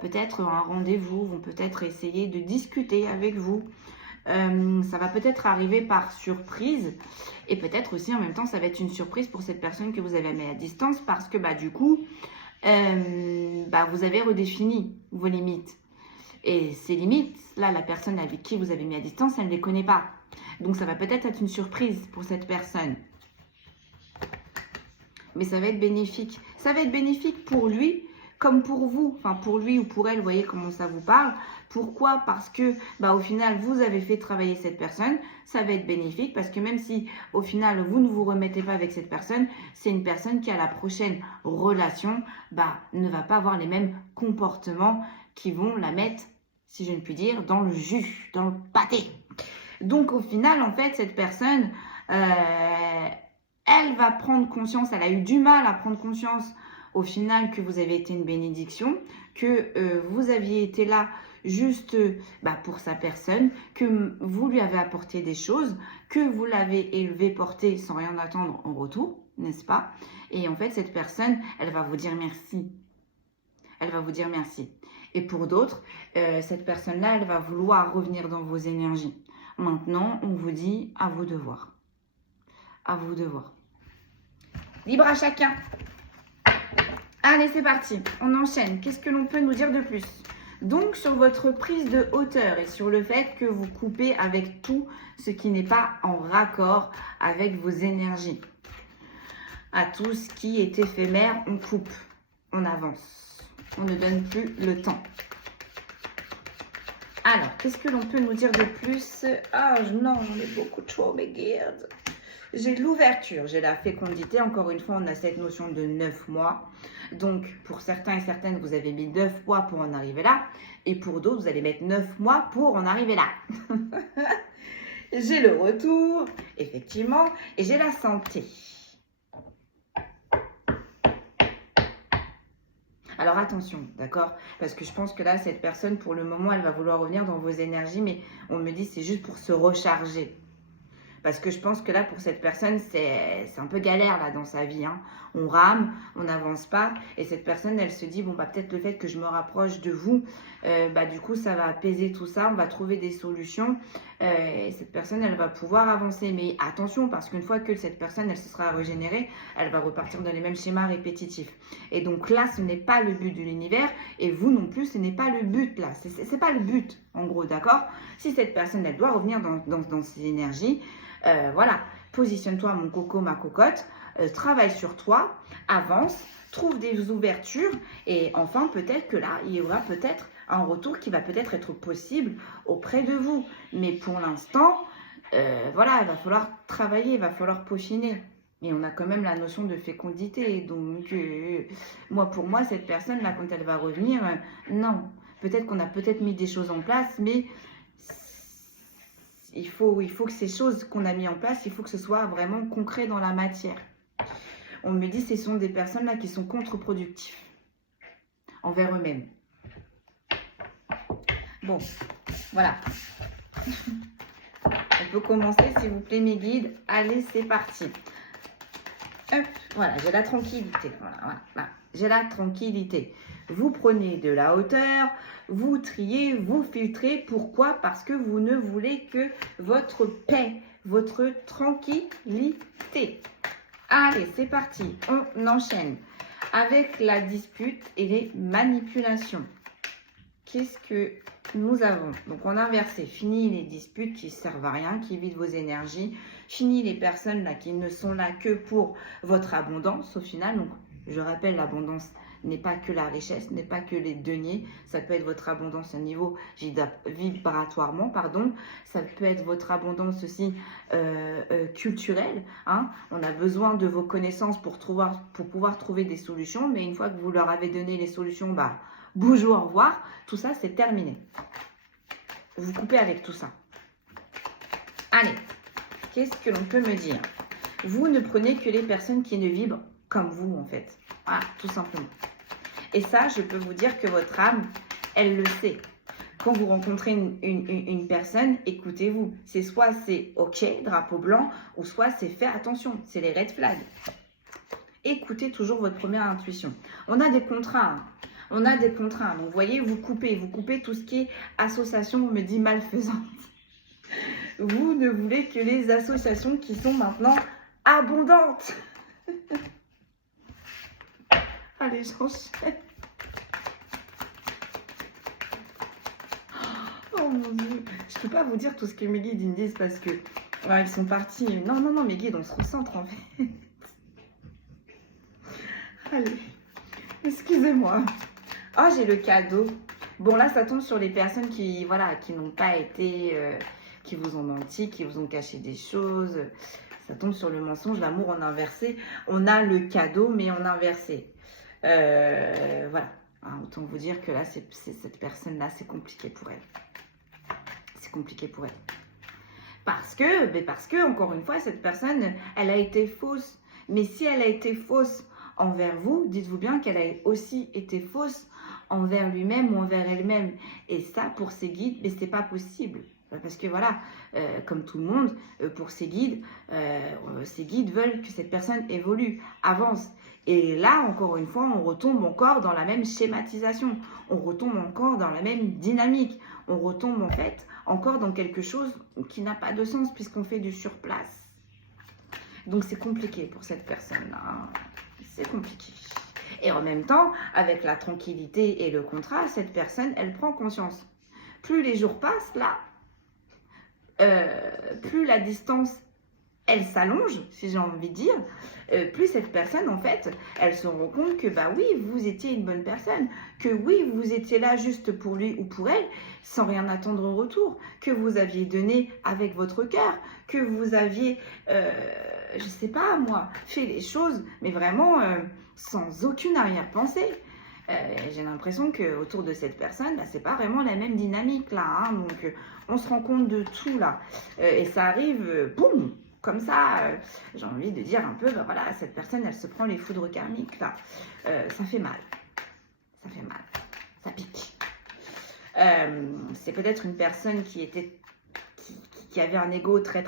peut-être un rendez-vous, vont peut-être essayer de discuter avec vous. Ça va peut-être arriver par surprise et peut-être aussi en même temps ça va être une surprise pour cette personne que vous avez mis à distance parce que du coup vous avez redéfini vos limites et ces limites là la personne avec qui vous avez mis à distance elle ne les connaît pas, donc ça va peut-être être une surprise pour cette personne, mais ça va être bénéfique pour lui comme pour vous, enfin pour lui ou pour elle, vous voyez comment ça vous parle. Pourquoi? Parce que au final, vous avez fait travailler cette personne, ça va être bénéfique parce que même si au final, vous ne vous remettez pas avec cette personne, c'est une personne qui à la prochaine relation, ne va pas avoir les mêmes comportements qui vont la mettre, si je ne puis dire, dans le jus, dans le pâté. Donc au final, en fait, cette personne, elle va prendre conscience, elle a eu du mal à prendre conscience au final que vous avez été une bénédiction, que vous aviez été là juste pour sa personne, que vous lui avez apporté des choses, que vous l'avez élevé, porté sans rien attendre en retour, n'est-ce pas? Et en fait, cette personne, elle va vous dire merci. Elle va vous dire merci. Et pour d'autres, cette personne-là, elle va vouloir revenir dans vos énergies. Maintenant, on vous dit à vous de voir. À vous de voir. Libre à chacun. Allez, c'est parti. On enchaîne. Qu'est-ce que l'on peut nous dire de plus? Donc, sur votre prise de hauteur et sur le fait que vous coupez avec tout ce qui n'est pas en raccord avec vos énergies. À tout ce qui est éphémère, on coupe, on avance. On ne donne plus le temps. Alors, qu'est-ce que l'on peut nous dire de plus? Ah non, j'en ai beaucoup trop, mes guides. J'ai l'ouverture, j'ai la fécondité. Encore une fois, on a cette notion de 9 mois. Donc, pour certains et certaines, vous avez mis 9 mois pour en arriver là. Et pour d'autres, vous allez mettre 9 mois pour en arriver là. J'ai le retour, effectivement, et j'ai la santé. Alors attention, d'accord? Parce que je pense que là, cette personne, pour le moment, elle va vouloir revenir dans vos énergies, mais on me dit c'est juste pour se recharger. Parce que je pense que là, pour cette personne, c'est un peu galère là dans sa vie. Hein. On rame, on n'avance pas. Et cette personne, elle se dit, bon, bah peut-être le fait que je me rapproche de vous, du coup, ça va apaiser tout ça. On va trouver des solutions. Et cette personne, elle va pouvoir avancer. Mais attention, parce qu'une fois que cette personne, elle se sera régénérée, elle va repartir dans les mêmes schémas répétitifs. Et donc là, ce n'est pas le but de l'univers. Et vous non plus, ce n'est pas le but là. C'est pas le but, en gros, d'accord? Si cette personne, elle doit revenir dans ses énergies, voilà, positionne-toi mon coco, ma cocotte, travaille sur toi, avance, trouve des ouvertures et enfin peut-être que là, il y aura peut-être un retour qui va peut-être être possible auprès de vous. Mais pour l'instant, voilà, il va falloir travailler, il va falloir peaufiner. Et on a quand même la notion de fécondité. Donc, pour moi, cette personne-là, quand elle va revenir, non. Peut-être qu'on a peut-être mis des choses en place, mais il faut que ces choses qu'on a mis en place, il faut que ce soit vraiment concret dans la matière. On me dit que ce sont des personnes là qui sont contre-productives envers eux-mêmes. Bon, voilà. On peut commencer, s'il vous plaît, mes guides. Allez, c'est parti. Hop, voilà, j'ai la tranquillité. Voilà. J'ai la tranquillité. Vous prenez de la hauteur, vous triez, vous filtrez. Pourquoi? Parce que vous ne voulez que votre paix, votre tranquillité. Allez, c'est parti. On enchaîne avec la dispute et les manipulations. Qu'est-ce que nous avons? Donc, on a inversé. Fini les disputes qui ne servent à rien, qui vident vos énergies. Fini les personnes là qui ne sont là que pour votre abondance au final. Donc, je rappelle, l'abondance n'est pas que la richesse, n'est pas que les deniers. Ça peut être votre abondance au niveau vibratoirement, pardon. Ça peut être votre abondance aussi culturelle. Hein. On a besoin de vos connaissances pour pouvoir trouver des solutions. Mais une fois que vous leur avez donné les solutions, bonjour, au revoir. Tout ça, c'est terminé. Vous coupez avec tout ça. Allez, qu'est-ce que l'on peut me dire? Vous ne prenez que les personnes qui ne vibrent comme vous, en fait. Voilà, tout simplement. Et ça, je peux vous dire que votre âme, elle le sait. Quand vous rencontrez une personne, écoutez-vous. C'est soit c'est OK, drapeau blanc, ou soit c'est fait attention. C'est les red flags. Écoutez toujours votre première intuition. On a des contrats. Hein. On a des contrats. Donc, vous voyez, vous coupez tout ce qui est association, on me dit malfaisante. Vous ne voulez que les associations qui sont maintenant abondantes. Allez, j'enchaîne. Oh mon Dieu. Je ne peux pas vous dire tout ce que mes guides ils me disent parce que ils sont partis. Non, mes guides, on se recentre en fait. Allez, excusez-moi. Oh, j'ai le cadeau. Bon, là, ça tombe sur les personnes qui n'ont pas été, qui vous ont menti, qui vous ont caché des choses. Ça tombe sur le mensonge, l'amour en inversé. On a le cadeau, mais en inversé. Voilà. Autant vous dire que là, cette personne-là, c'est compliqué pour elle. C'est compliqué pour elle. Parce que, encore une fois, cette personne, elle a été fausse. Mais si elle a été fausse envers vous, dites-vous bien qu'elle a aussi été fausse envers lui-même ou envers elle-même. Et ça, pour ces guides, mais c'est pas possible. Parce que voilà, comme tout le monde, pour ces guides veulent que cette personne évolue, avance. Et là, encore une fois, on retombe encore dans la même schématisation. On retombe encore dans la même dynamique. On retombe en fait encore dans quelque chose qui n'a pas de sens puisqu'on fait du surplace. Donc c'est compliqué pour cette personne-là. C'est compliqué. Et en même temps, avec la tranquillité et le contrat, cette personne, elle prend conscience. Plus les jours passent, là, plus la distance, elle s'allonge, si j'ai envie de dire, plus cette personne, en fait, elle se rend compte que, bah oui, vous étiez une bonne personne, que oui, vous étiez là juste pour lui ou pour elle, sans rien attendre en retour, que vous aviez donné avec votre cœur, que vous aviez, je sais pas moi, fait les choses, mais vraiment sans aucune arrière-pensée. J'ai l'impression qu'autour de cette personne, bah, c'est pas vraiment la même dynamique là, hein, donc on se rend compte de tout là, et ça arrive, boum, comme ça, j'ai envie de dire un peu, bah, voilà, cette personne, elle se prend les foudres karmiques là, ça fait mal, ça pique. C'est peut-être une personne qui avait un ego très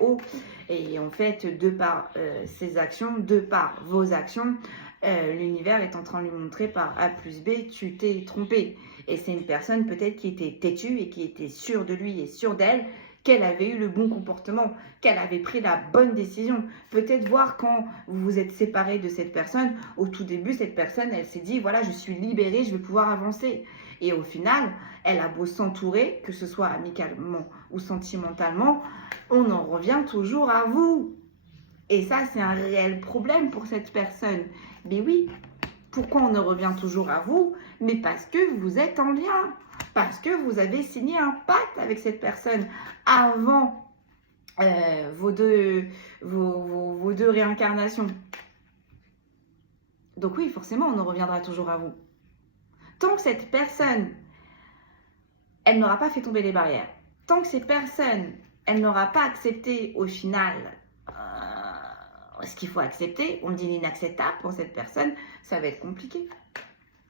haut, et en fait, de par ses actions, de par vos actions, l'univers est en train de lui montrer par A plus B, tu t'es trompé. Et c'est une personne peut-être qui était têtue et qui était sûre de lui et sûre d'elle, qu'elle avait eu le bon comportement, qu'elle avait pris la bonne décision. Peut-être voir quand vous vous êtes séparé de cette personne, au tout début, cette personne, elle s'est dit, voilà, je suis libérée, je vais pouvoir avancer. Et au final, elle a beau s'entourer, que ce soit amicalement ou sentimentalement, on en revient toujours à vous. Et ça, c'est un réel problème pour cette personne. Mais oui, pourquoi on en revient toujours à vous? Mais parce que vous êtes en lien. Parce que vous avez signé un pacte avec cette personne avant vos deux réincarnations. Donc oui, forcément, on en reviendra toujours à vous. Tant que cette personne, elle n'aura pas fait tomber les barrières, tant que cette personne, elle n'aura pas accepté au final ce qu'il faut accepter, on dit l'inacceptable pour cette personne, ça va être compliqué.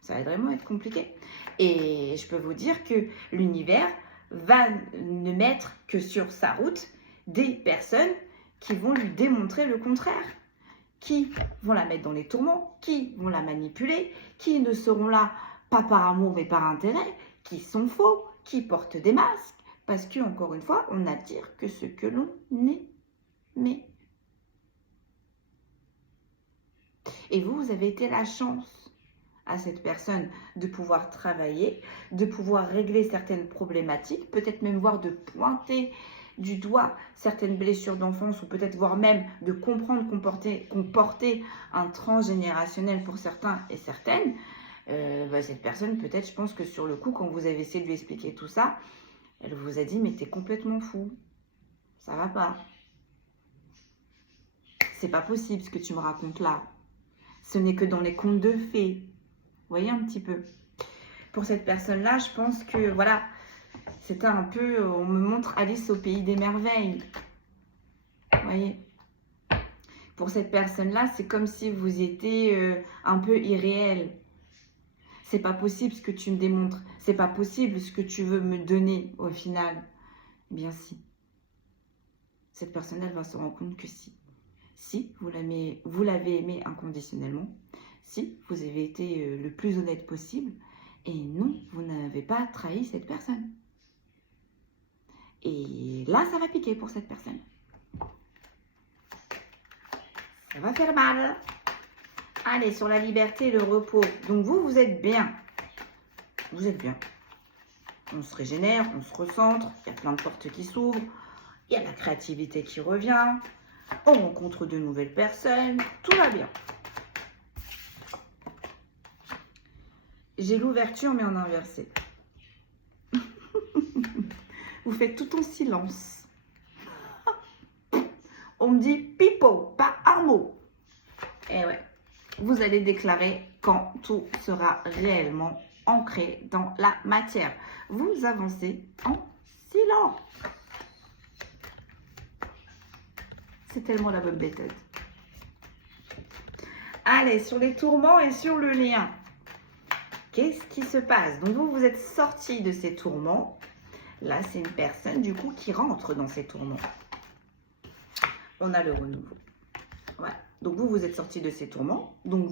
Ça va vraiment être compliqué. Et je peux vous dire que l'univers va ne mettre que sur sa route des personnes qui vont lui démontrer le contraire, qui vont la mettre dans les tourments, qui vont la manipuler, qui ne seront là pas par amour mais par intérêt, qui sont faux, qui portent des masques, parce que encore une fois, on n'attire que ce que l'on aime. Et vous avez été la chance à cette personne de pouvoir travailler, de pouvoir régler certaines problématiques, peut-être même voir de pointer du doigt certaines blessures d'enfance, ou peut-être voir même de comprendre qu'on portait un transgénérationnel pour certains et certaines. Cette personne, peut-être, je pense que sur le coup, quand vous avez essayé de lui expliquer tout ça, elle vous a dit, mais t'es complètement fou, ça va pas. C'est pas possible ce que tu me racontes là. Ce n'est que dans les contes de fées. Vous voyez un petit peu. Pour cette personne-là, je pense que, voilà, c'était un peu, on me montre Alice au pays des merveilles. Vous voyez. Pour cette personne-là, c'est comme si vous étiez un peu irréel. C'est pas possible ce que tu me démontres. C'est pas possible ce que tu veux me donner au final. Eh bien si. Cette personne-là, elle va se rendre compte que si. Si vous l'avez aimé inconditionnellement, si vous avez été le plus honnête possible, et non, vous n'avez pas trahi cette personne. Et là, ça va piquer pour cette personne. Ça va faire mal. Allez, sur la liberté et le repos. Donc vous êtes bien. Vous êtes bien. On se régénère, on se recentre, il y a plein de portes qui s'ouvrent, il y a la créativité qui revient, on rencontre de nouvelles personnes, tout va bien. J'ai l'ouverture mais en inversé. Vous faites tout en silence. On me dit pipeau, pas un mot. Et ouais, vous allez déclarer quand tout sera réellement ancré dans la matière. Vous avancez en silence. C'est tellement la bonne méthode. Allez, sur les tourments et sur le lien. Qu'est-ce qui se passe? Donc vous êtes sorti de ces tourments. Là, c'est une personne du coup qui rentre dans ces tourments. On a le renouveau. Voilà. Donc vous êtes sorti de ces tourments. Donc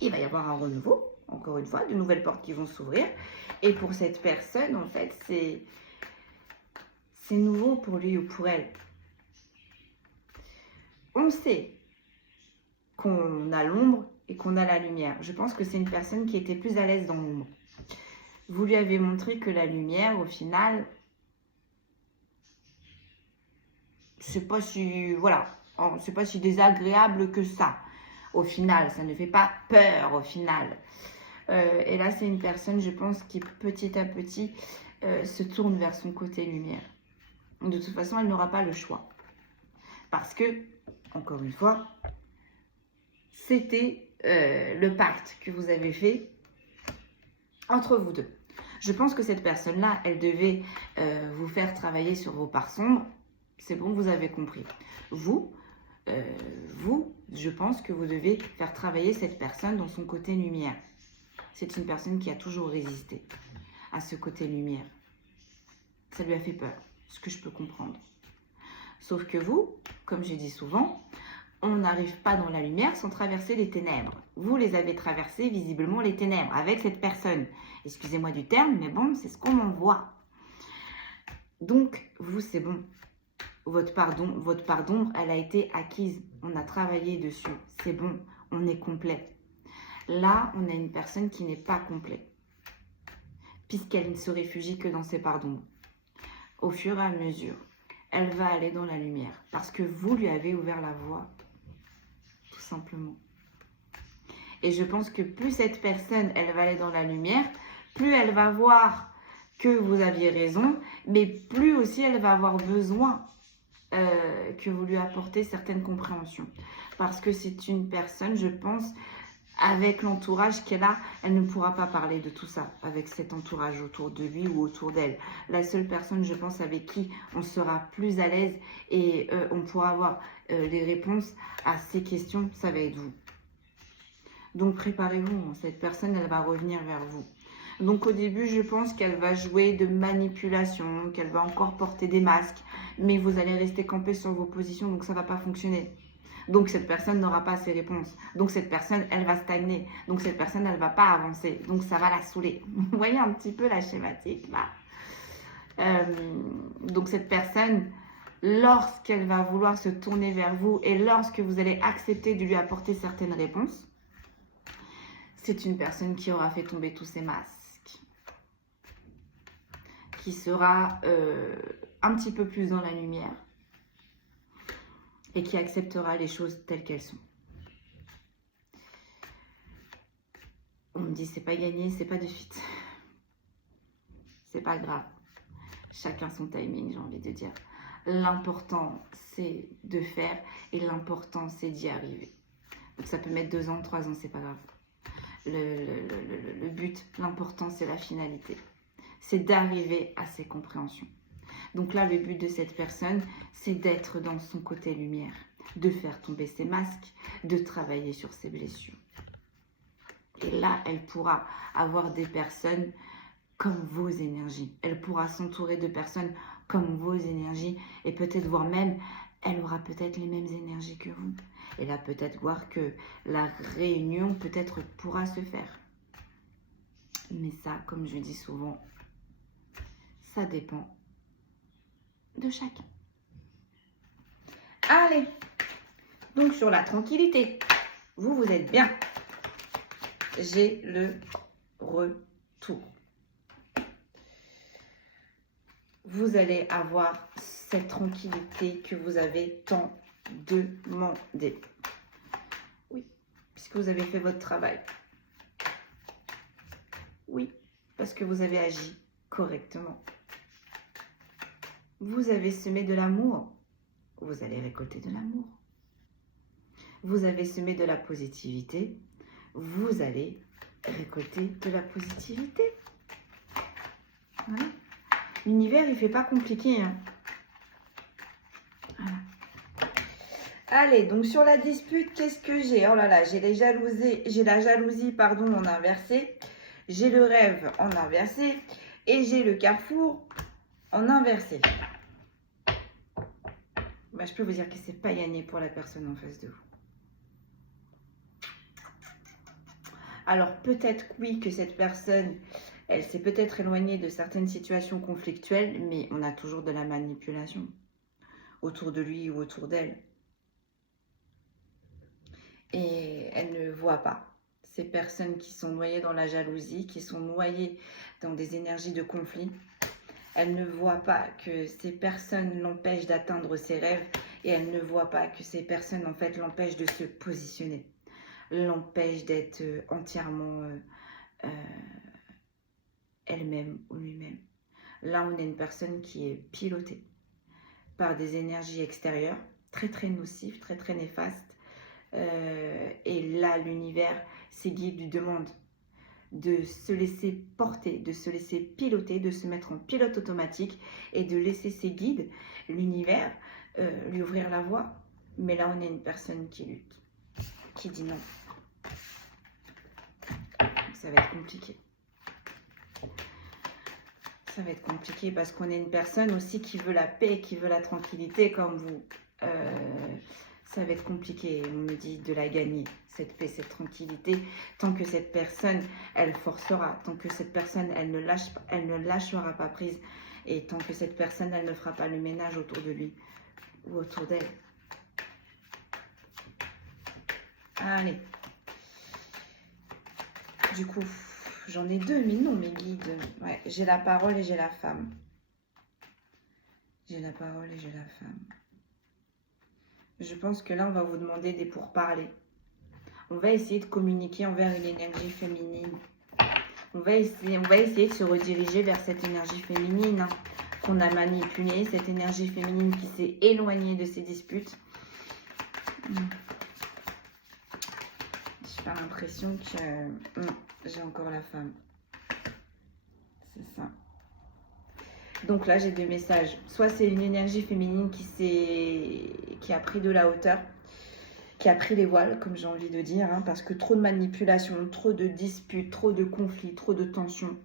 il va y avoir un renouveau. Encore une fois, de nouvelles portes qui vont s'ouvrir. Et pour cette personne, en fait, c'est nouveau pour lui ou pour elle. On sait qu'on a l'ombre et qu'on a la lumière. Je pense que c'est une personne qui était plus à l'aise dans l'ombre. Vous lui avez montré que la lumière, au final, c'est pas si, voilà, c'est pas si désagréable que ça. Au final, ça ne fait pas peur, au final. Et là, c'est une personne, je pense, qui petit à petit se tourne vers son côté lumière. De toute façon, elle n'aura pas le choix. Parce que, encore une fois, c'était le pacte que vous avez fait entre vous deux. Je pense que cette personne-là, elle devait vous faire travailler sur vos parts sombres. C'est bon, vous avez compris. Vous, je pense que vous devez faire travailler cette personne dans son côté lumière. C'est une personne qui a toujours résisté à ce côté lumière. Ça lui a fait peur, ce que je peux comprendre. Sauf que vous, comme j'ai dit souvent, on n'arrive pas dans la lumière sans traverser les ténèbres. Vous les avez traversées visiblement les ténèbres avec cette personne. Excusez-moi du terme, mais bon, c'est ce qu'on en voit. Donc, vous, c'est bon. Votre part d'ombre, elle a été acquise. On a travaillé dessus. C'est bon, on est complet. Là, on a une personne qui n'est pas complète, puisqu'elle ne se réfugie que dans ses parts d'ombre. Au fur et à mesure, elle va aller dans la lumière, parce que vous lui avez ouvert la voie, tout simplement. Et je pense que plus cette personne, elle va aller dans la lumière, plus elle va voir que vous aviez raison, mais plus aussi elle va avoir besoin que vous lui apportez certaines compréhensions. Parce que c'est une personne, je pense, avec l'entourage qu'elle a, elle ne pourra pas parler de tout ça avec cet entourage autour de lui ou autour d'elle. La seule personne, je pense, avec qui on sera plus à l'aise et on pourra avoir les réponses à ces questions, ça va être vous. Donc préparez-vous, cette personne, elle va revenir vers vous. Donc au début, je pense qu'elle va jouer de manipulation, qu'elle va encore porter des masques, mais vous allez rester campé sur vos positions, donc ça ne va pas fonctionner. Donc cette personne n'aura pas ses réponses. Donc cette personne, elle va stagner. Donc cette personne, elle ne va pas avancer. Donc ça va la saouler. Vous voyez un petit peu la schématique là. Donc cette personne, lorsqu'elle va vouloir se tourner vers vous et lorsque vous allez accepter de lui apporter certaines réponses, c'est une personne qui aura fait tomber tous ses masques, qui sera un petit peu plus dans la lumière et qui acceptera les choses telles qu'elles sont. On me dit c'est pas gagné, c'est pas de suite. C'est pas grave. Chacun son timing, j'ai envie de dire. L'important, c'est de faire et l'important, c'est d'y arriver. Donc ça peut mettre 2 ans, 3 ans, c'est pas grave. Le but, l'important, c'est la finalité. C'est d'arriver à ces compréhensions. Donc là, le but de cette personne, c'est d'être dans son côté lumière, de faire tomber ses masques, de travailler sur ses blessures. Et là, elle pourra avoir des personnes comme vos énergies. Elle pourra s'entourer de personnes comme vos énergies et peut-être voir même, elle aura peut-être les mêmes énergies que vous. Et là, peut-être voir que la réunion peut-être pourra se faire. Mais ça, comme je dis souvent, ça dépend de chacun. Allez, donc sur la tranquillité, vous êtes bien. J'ai le retour. Vous allez avoir cette tranquillité que vous avez tant demandé. Oui, puisque vous avez fait votre travail. Oui, parce que vous avez agi correctement. Vous avez semé de l'amour, vous allez récolter de l'amour. Vous avez semé de la positivité, vous allez récolter de la positivité. Voilà. L'univers, il ne fait pas compliqué. Hein. Voilà. Allez, donc sur la dispute, qu'est-ce que j'ai? Oh là là, j'ai la jalousie, pardon, en inversé. J'ai le rêve en inversé. Et j'ai le carrefour en inversé. Bah, je peux vous dire que c'est pas gagné pour la personne en face de vous. Alors peut-être oui que cette personne, elle s'est peut-être éloignée de certaines situations conflictuelles, mais on a toujours de la manipulation autour de lui ou autour d'elle. et elle ne voit pas ces personnes qui sont noyées dans la jalousie, qui sont noyées dans des énergies de conflit. Elle ne voit pas que ces personnes l'empêchent d'atteindre ses rêves et elle ne voit pas que ces personnes en fait l'empêchent de se positionner, l'empêchent d'être entièrement elle-même ou lui-même. Là, on a une personne qui est pilotée par des énergies extérieures, très très nocives, très très néfastes. Et là, l'univers, ses guides lui demandent de se laisser porter, de se laisser piloter, de se mettre en pilote automatique et de laisser ses guides, l'univers, lui ouvrir la voie. Mais là, on a une personne qui lutte, qui dit non. Donc, ça va être compliqué. Ça va être compliqué parce qu'on est une personne aussi qui veut la paix, qui veut la tranquillité comme vous. Ça va être compliqué, on me dit, de la gagner, cette paix, cette tranquillité, tant que cette personne, elle forcera, tant que cette personne, elle ne lâchera pas prise, et tant que cette personne, elle ne fera pas le ménage autour de lui ou autour d'elle. Allez. Du coup, j'en ai deux, mais non, mes guides. Ouais, j'ai la parole et j'ai la femme. J'ai la parole et j'ai la femme. Je pense que là, on va vous demander des pourparlers. On va essayer de communiquer envers une énergie féminine. On va essayer de se rediriger vers cette énergie féminine hein, qu'on a manipulée, cette énergie féminine qui s'est éloignée de ces disputes. J'ai pas l'impression que j'ai encore la femme. C'est ça. Donc là, j'ai deux messages. Soit c'est une énergie féminine qui a pris de la hauteur, qui a pris les voiles, comme j'ai envie de dire, hein, parce que trop de manipulation, trop de disputes, trop de conflits, trop de tensions.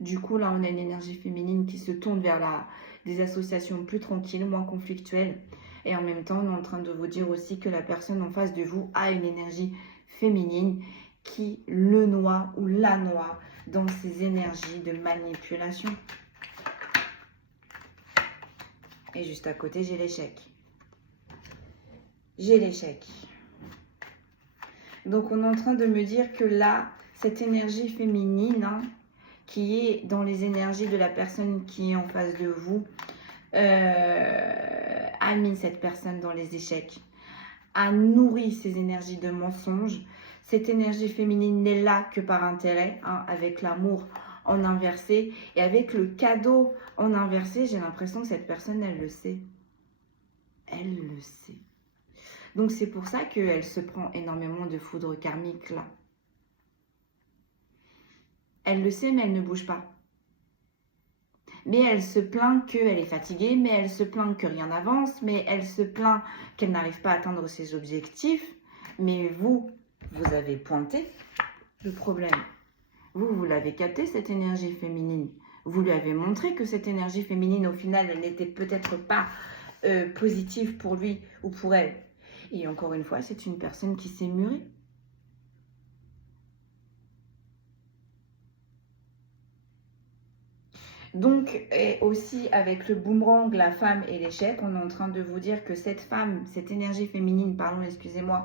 Du coup, là, on a une énergie féminine qui se tourne vers des associations plus tranquilles, moins conflictuelles. Et en même temps, on est en train de vous dire aussi que la personne en face de vous a une énergie féminine qui le noie ou la noie dans ces énergies de manipulation. Et juste à côté, j'ai l'échec. J'ai l'échec. Donc, on est en train de me dire que là, cette énergie féminine, hein, qui est dans les énergies de la personne qui est en face de vous, a mis cette personne dans les échecs, a nourri ces énergies de mensonges. Cette énergie féminine n'est là que par intérêt, hein, avec l'amour en inversé et avec le cadeau en inversé. J'ai l'impression que cette personne, elle le sait. Elle le sait. Donc c'est pour ça qu'elle se prend énormément de foudre karmique là. Elle le sait, mais elle ne bouge pas. Mais elle se plaint qu'elle est fatiguée, mais elle se plaint que rien n'avance, mais elle se plaint qu'elle n'arrive pas à atteindre ses objectifs. Mais vous avez pointé le problème. Vous l'avez capté, cette énergie féminine. Vous lui avez montré que cette énergie féminine, au final, elle n'était peut-être pas positive pour lui ou pour elle. Et encore une fois, c'est une personne qui s'est murée. Donc, et aussi avec le boomerang, la femme et l'échec, on est en train de vous dire que cette femme, cette énergie féminine, pardon, excusez-moi,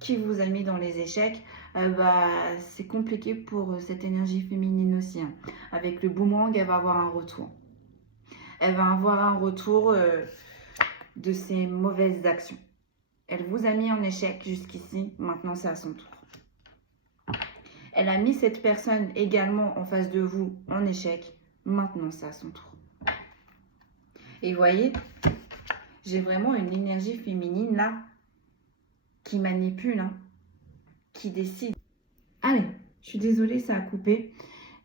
qui vous a mis dans les échecs, c'est compliqué pour cette énergie féminine aussi. Hein. Avec le boomerang, elle va avoir un retour. Elle va avoir un retour de ses mauvaises actions. Elle vous a mis en échec jusqu'ici, maintenant c'est à son tour. Elle a mis cette personne également en face de vous en échec, maintenant c'est à son tour. Et vous voyez, j'ai vraiment une énergie féminine là, qui manipule, hein, qui décide. Allez, je suis désolée, ça a coupé.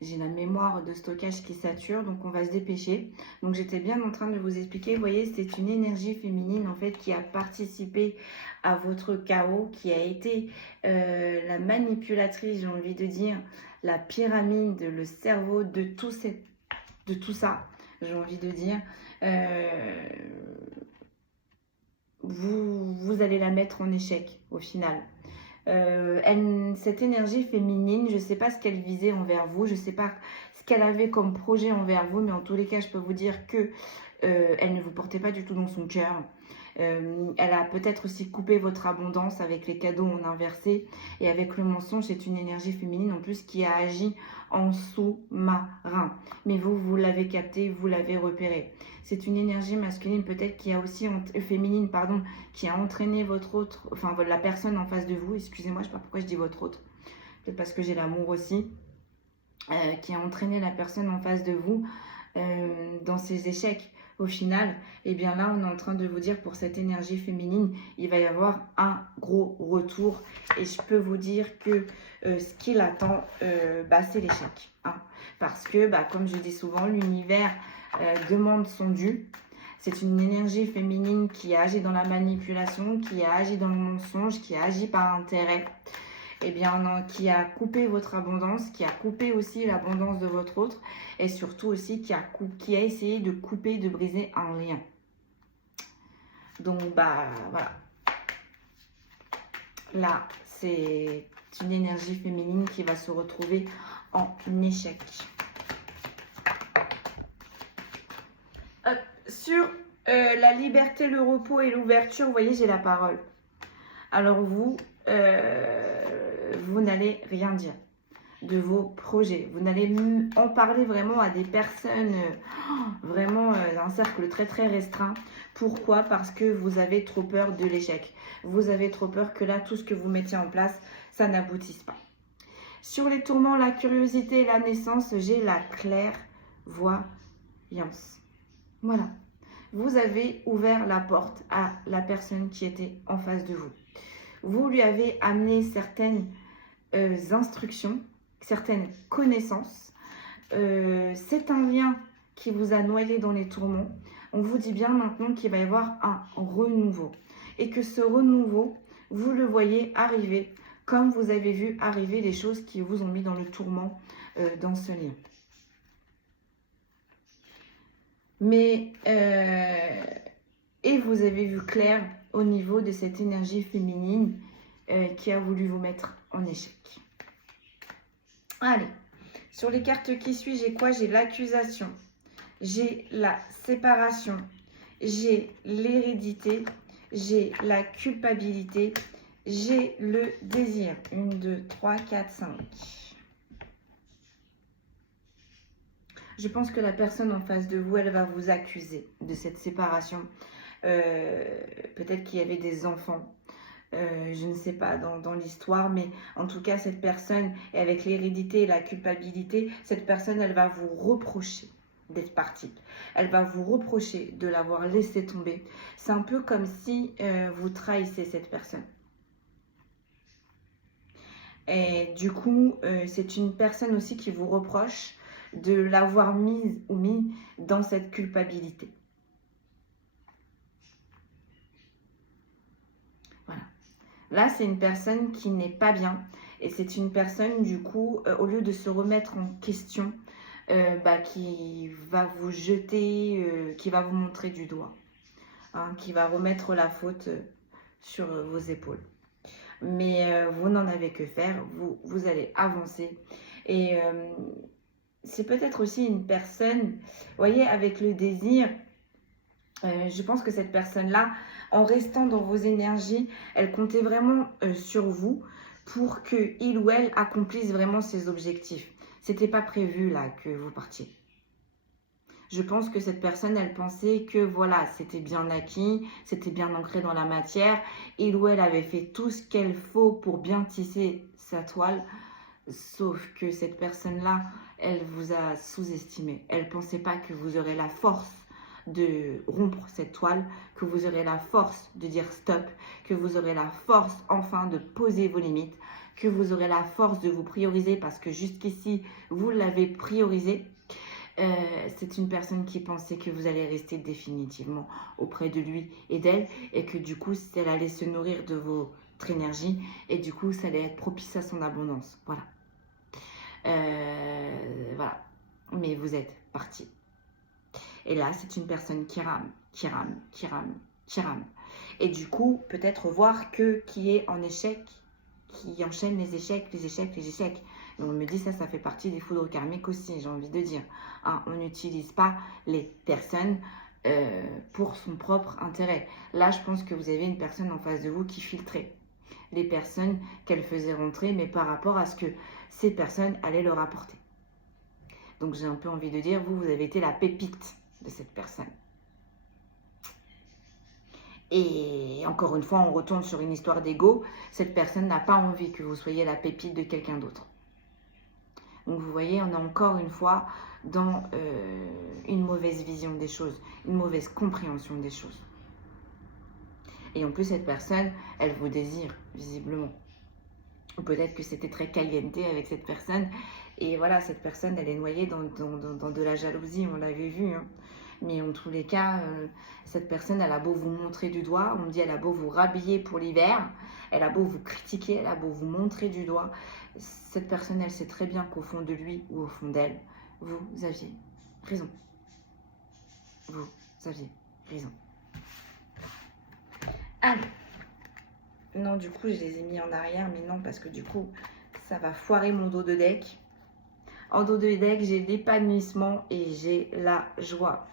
J'ai la mémoire de stockage qui sature, donc on va se dépêcher. Donc j'étais bien en train de vous expliquer, vous voyez, c'est une énergie féminine en fait qui a participé à votre chaos, qui a été la manipulatrice, j'ai envie de dire, la pyramide, le cerveau de tout ça, j'ai envie de dire. Vous allez la mettre en échec au final. Cette énergie féminine, je ne sais pas ce qu'elle visait envers vous, je ne sais pas ce qu'elle avait comme projet envers vous, mais en tous les cas, je peux vous dire que elle ne vous portait pas du tout dans son cœur. Elle a peut-être aussi coupé votre abondance avec les cadeaux en inversé. Et avec le mensonge, c'est une énergie féminine en plus qui a agi en sous-marin. Mais vous l'avez capté, vous l'avez repéré. C'est une énergie masculine peut-être qui a aussi, féminine, pardon, qui a entraîné votre autre, enfin la personne en face de vous. Excusez-moi, je ne sais pas pourquoi je dis votre autre. Peut-être parce que j'ai l'amour aussi. Qui a entraîné la personne en face de vous dans ses échecs. Au final, eh bien là, on est en train de vous dire pour cette énergie féminine, il va y avoir un gros retour. Et je peux vous dire que ce qui l'attend, c'est l'échec. Hein. Parce que, comme je dis souvent, l'univers demande son dû. C'est une énergie féminine qui agit dans la manipulation, qui agit dans le mensonge, qui agit par intérêt. Eh bien, qui a coupé votre abondance, qui a coupé aussi l'abondance de votre autre, et surtout aussi qui a essayé de couper, de briser un lien. Donc, voilà. Là, c'est une énergie féminine qui va se retrouver en échec. Hop, sur la liberté, le repos et l'ouverture, vous voyez, j'ai la parole. Alors vous n'allez rien dire de vos projets. Vous n'allez en parler vraiment à des personnes, vraiment d'un cercle très très restreint. Pourquoi? Parce que vous avez trop peur de l'échec. Vous avez trop peur que là, tout ce que vous mettiez en place, ça n'aboutisse pas. Sur les tourments, la curiosité et la naissance, j'ai la clairvoyance. Voilà. Vous avez ouvert la porte à la personne qui était en face de vous. Vous lui avez amené certaines instructions, certaines connaissances. C'est un lien qui vous a noyé dans les tourments. On vous dit bien maintenant qu'il va y avoir un renouveau. Et que ce renouveau, vous le voyez arriver comme vous avez vu arriver les choses qui vous ont mis dans le tourment dans ce lien. Mais, et vous avez vu clair au niveau de cette énergie féminine qui a voulu vous mettre en échec. Allez, sur les cartes qui suivent, j'ai quoi? J'ai l'accusation, j'ai la séparation, j'ai l'hérédité, j'ai la culpabilité, j'ai le désir. 1, 2, 3, 4, 5. Je pense que la personne en face de vous, elle va vous accuser de cette séparation. Peut-être qu'il y avait des enfants. Je ne sais pas dans l'histoire, mais en tout cas, cette personne, et avec l'hérédité et la culpabilité, cette personne, elle va vous reprocher d'être partie. Elle va vous reprocher de l'avoir laissé tomber. C'est un peu comme si vous trahissez cette personne. Et du coup, c'est une personne aussi qui vous reproche de l'avoir mise ou mis dans cette culpabilité. Voilà. Là, c'est une personne qui n'est pas bien. Et c'est une personne, du coup, au lieu de se remettre en question, qui va vous jeter, qui va vous montrer du doigt. Hein, qui va remettre la faute sur vos épaules. Mais vous n'en avez que faire. Vous allez avancer. Et c'est peut-être aussi une personne, vous voyez, avec le désir, je pense que cette personne-là, en restant dans vos énergies, elle comptait vraiment sur vous pour qu'il ou elle accomplisse vraiment ses objectifs. C'était pas prévu là que vous partiez. Je pense que cette personne, elle pensait que voilà, c'était bien acquis, c'était bien ancré dans la matière. Il ou elle avait fait tout ce qu'elle faut pour bien tisser sa toile. Sauf que cette personne-là, elle vous a sous-estimé. Elle ne pensait pas que vous aurez la force de rompre cette toile, que vous aurez la force de dire stop, que vous aurez la force enfin de poser vos limites, que vous aurez la force de vous prioriser parce que jusqu'ici, vous l'avez priorisé. C'est une personne qui pensait que vous allez rester définitivement auprès de lui et d'elle et que du coup, elle allait se nourrir de votre énergie et du coup, ça allait être propice à son abondance. Voilà. Voilà. Mais vous êtes parti. Et là, c'est une personne qui rame, qui rame, qui rame, qui rame. Et du coup, peut-être voir qui est en échec, qui enchaîne les échecs, les échecs, les échecs. Et on me dit ça fait partie des foudres karmiques aussi, j'ai envie de dire. Hein, on n'utilise pas les personnes pour son propre intérêt. Là, je pense que vous avez une personne en face de vous qui filtrait les personnes qu'elle faisait rentrer, mais par rapport à ce que ces personnes allaient leur apporter. Donc j'ai un peu envie de dire, vous avez été la pépite de cette personne. Et encore une fois, on retourne sur une histoire d'ego. Cette personne n'a pas envie que vous soyez la pépite de quelqu'un d'autre. Donc vous voyez, on est encore une fois dans une mauvaise vision des choses, une mauvaise compréhension des choses. Et en plus, cette personne, elle vous désire, visiblement. Ou peut-être que c'était très caliente avec cette personne. Et voilà, cette personne, elle est noyée dans de la jalousie, on l'avait vu. Hein. Mais en tous les cas, cette personne, elle a beau vous montrer du doigt. On me dit, elle a beau vous rhabiller pour l'hiver. Elle a beau vous critiquer, elle a beau vous montrer du doigt. Cette personne, elle sait très bien qu'au fond de lui ou au fond d'elle, vous aviez raison. Vous aviez raison. Allez. Non, du coup, je les ai mis en arrière, mais non, parce que du coup, ça va foirer mon dos de deck. En dos de deck, j'ai l'épanouissement et j'ai la joie.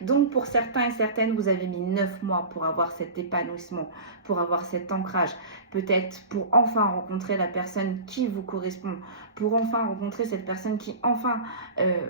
Donc, pour certains et certaines, vous avez mis 9 mois pour avoir cet épanouissement, pour avoir cet ancrage. Peut-être pour enfin rencontrer la personne qui vous correspond, pour enfin rencontrer cette personne qui enfin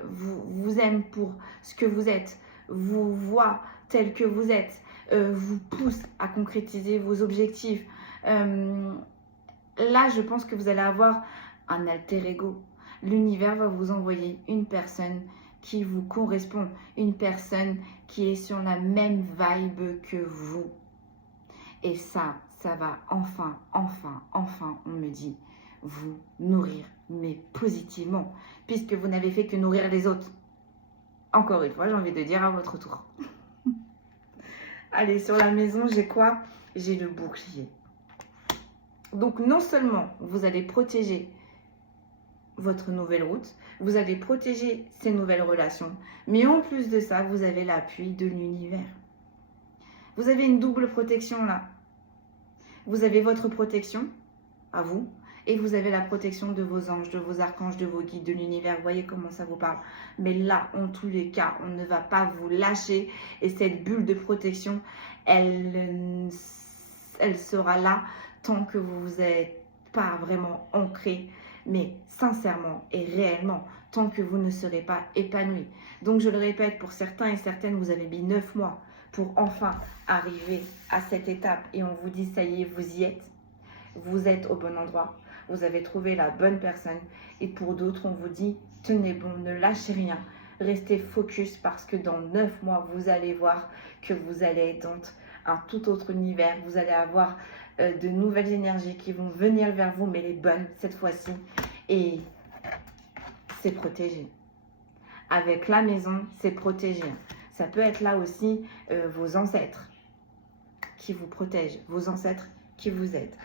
vous aime pour ce que vous êtes, vous voit tel que vous êtes, vous pousse à concrétiser vos objectifs. Là, je pense que vous allez avoir un alter ego. L'univers va vous envoyer une personne qui vous correspond, une personne qui est sur la même vibe que vous. Et ça va enfin, on me dit, vous nourrir, mais positivement, puisque vous n'avez fait que nourrir les autres. Encore une fois, j'ai envie de dire à votre tour. Allez, sur la maison, j'ai quoi? J'ai le bouclier. Donc, non seulement vous allez protéger votre nouvelle route, vous allez protéger ces nouvelles relations, mais en plus de ça, vous avez l'appui de l'univers. Vous avez une double protection là. Vous avez votre protection à vous et vous avez la protection de vos anges, de vos archanges, de vos guides, de l'univers. Vous voyez comment ça vous parle. Mais là, en tous les cas, on ne va pas vous lâcher et cette bulle de protection, elle sera là tant que vous n'êtes pas vraiment ancré, mais sincèrement et réellement, tant que vous ne serez pas épanoui. Donc je le répète, pour certains et certaines, vous avez mis 9 mois pour enfin arriver à cette étape et on vous dit ça y est, vous y êtes. Vous êtes au bon endroit, vous avez trouvé la bonne personne et pour d'autres, on vous dit tenez bon, ne lâchez rien, restez focus parce que dans 9 mois, vous allez voir que vous allez être dans un tout autre univers, vous allez avoir de nouvelles énergies qui vont venir vers vous, mais les bonnes cette fois-ci. Et c'est protégé. Avec la maison, c'est protégé. Ça peut être là aussi vos ancêtres qui vous protègent, vos ancêtres qui vous aident.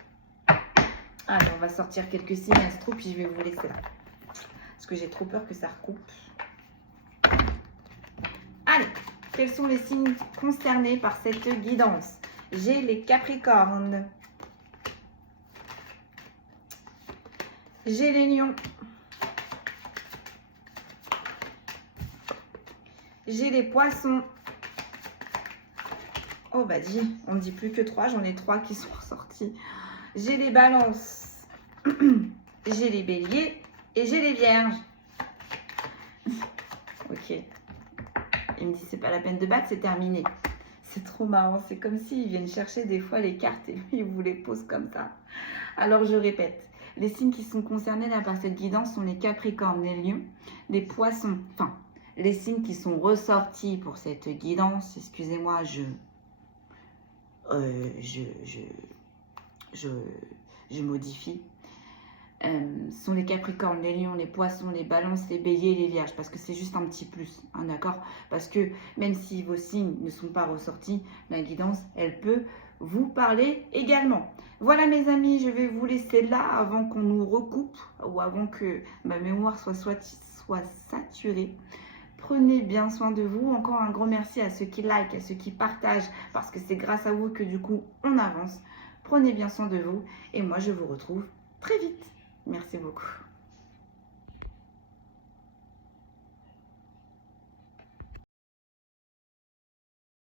Allez, on va sortir quelques signes astro, puis je vais vous laisser là. Parce que j'ai trop peur que ça recoupe. Allez, quels sont les signes concernés par cette guidance? J'ai les Capricornes. J'ai les Lions. J'ai les Poissons. Oh bah dis, on ne dit plus que 3, j'en ai 3 qui sont ressortis. J'ai les Balances. J'ai les Béliers et j'ai les Vierges. Ok. Il me dit c'est pas la peine de battre, c'est terminé. C'est trop marrant, c'est comme s'ils viennent chercher des fois les cartes et lui il vous les pose comme ça. Alors je répète, les signes qui sont concernés là par cette guidance sont les Capricornes, les Lions, les Poissons, enfin les signes qui sont ressortis pour cette guidance, excusez-moi, je modifie, sont les Capricornes, les Lions, les Poissons, les Balances, les Béliers et les Vierges, parce que c'est juste un petit plus, hein, d'accord? Parce que même si vos signes ne sont pas ressortis, la guidance, elle peut vous parler également. Voilà mes amis, je vais vous laisser là avant qu'on nous recoupe ou avant que ma mémoire soit saturée. Prenez bien soin de vous. Encore un grand merci à ceux qui like, à ceux qui partagent, parce que c'est grâce à vous que du coup, on avance. Prenez bien soin de vous et moi, je vous retrouve très vite. Merci beaucoup.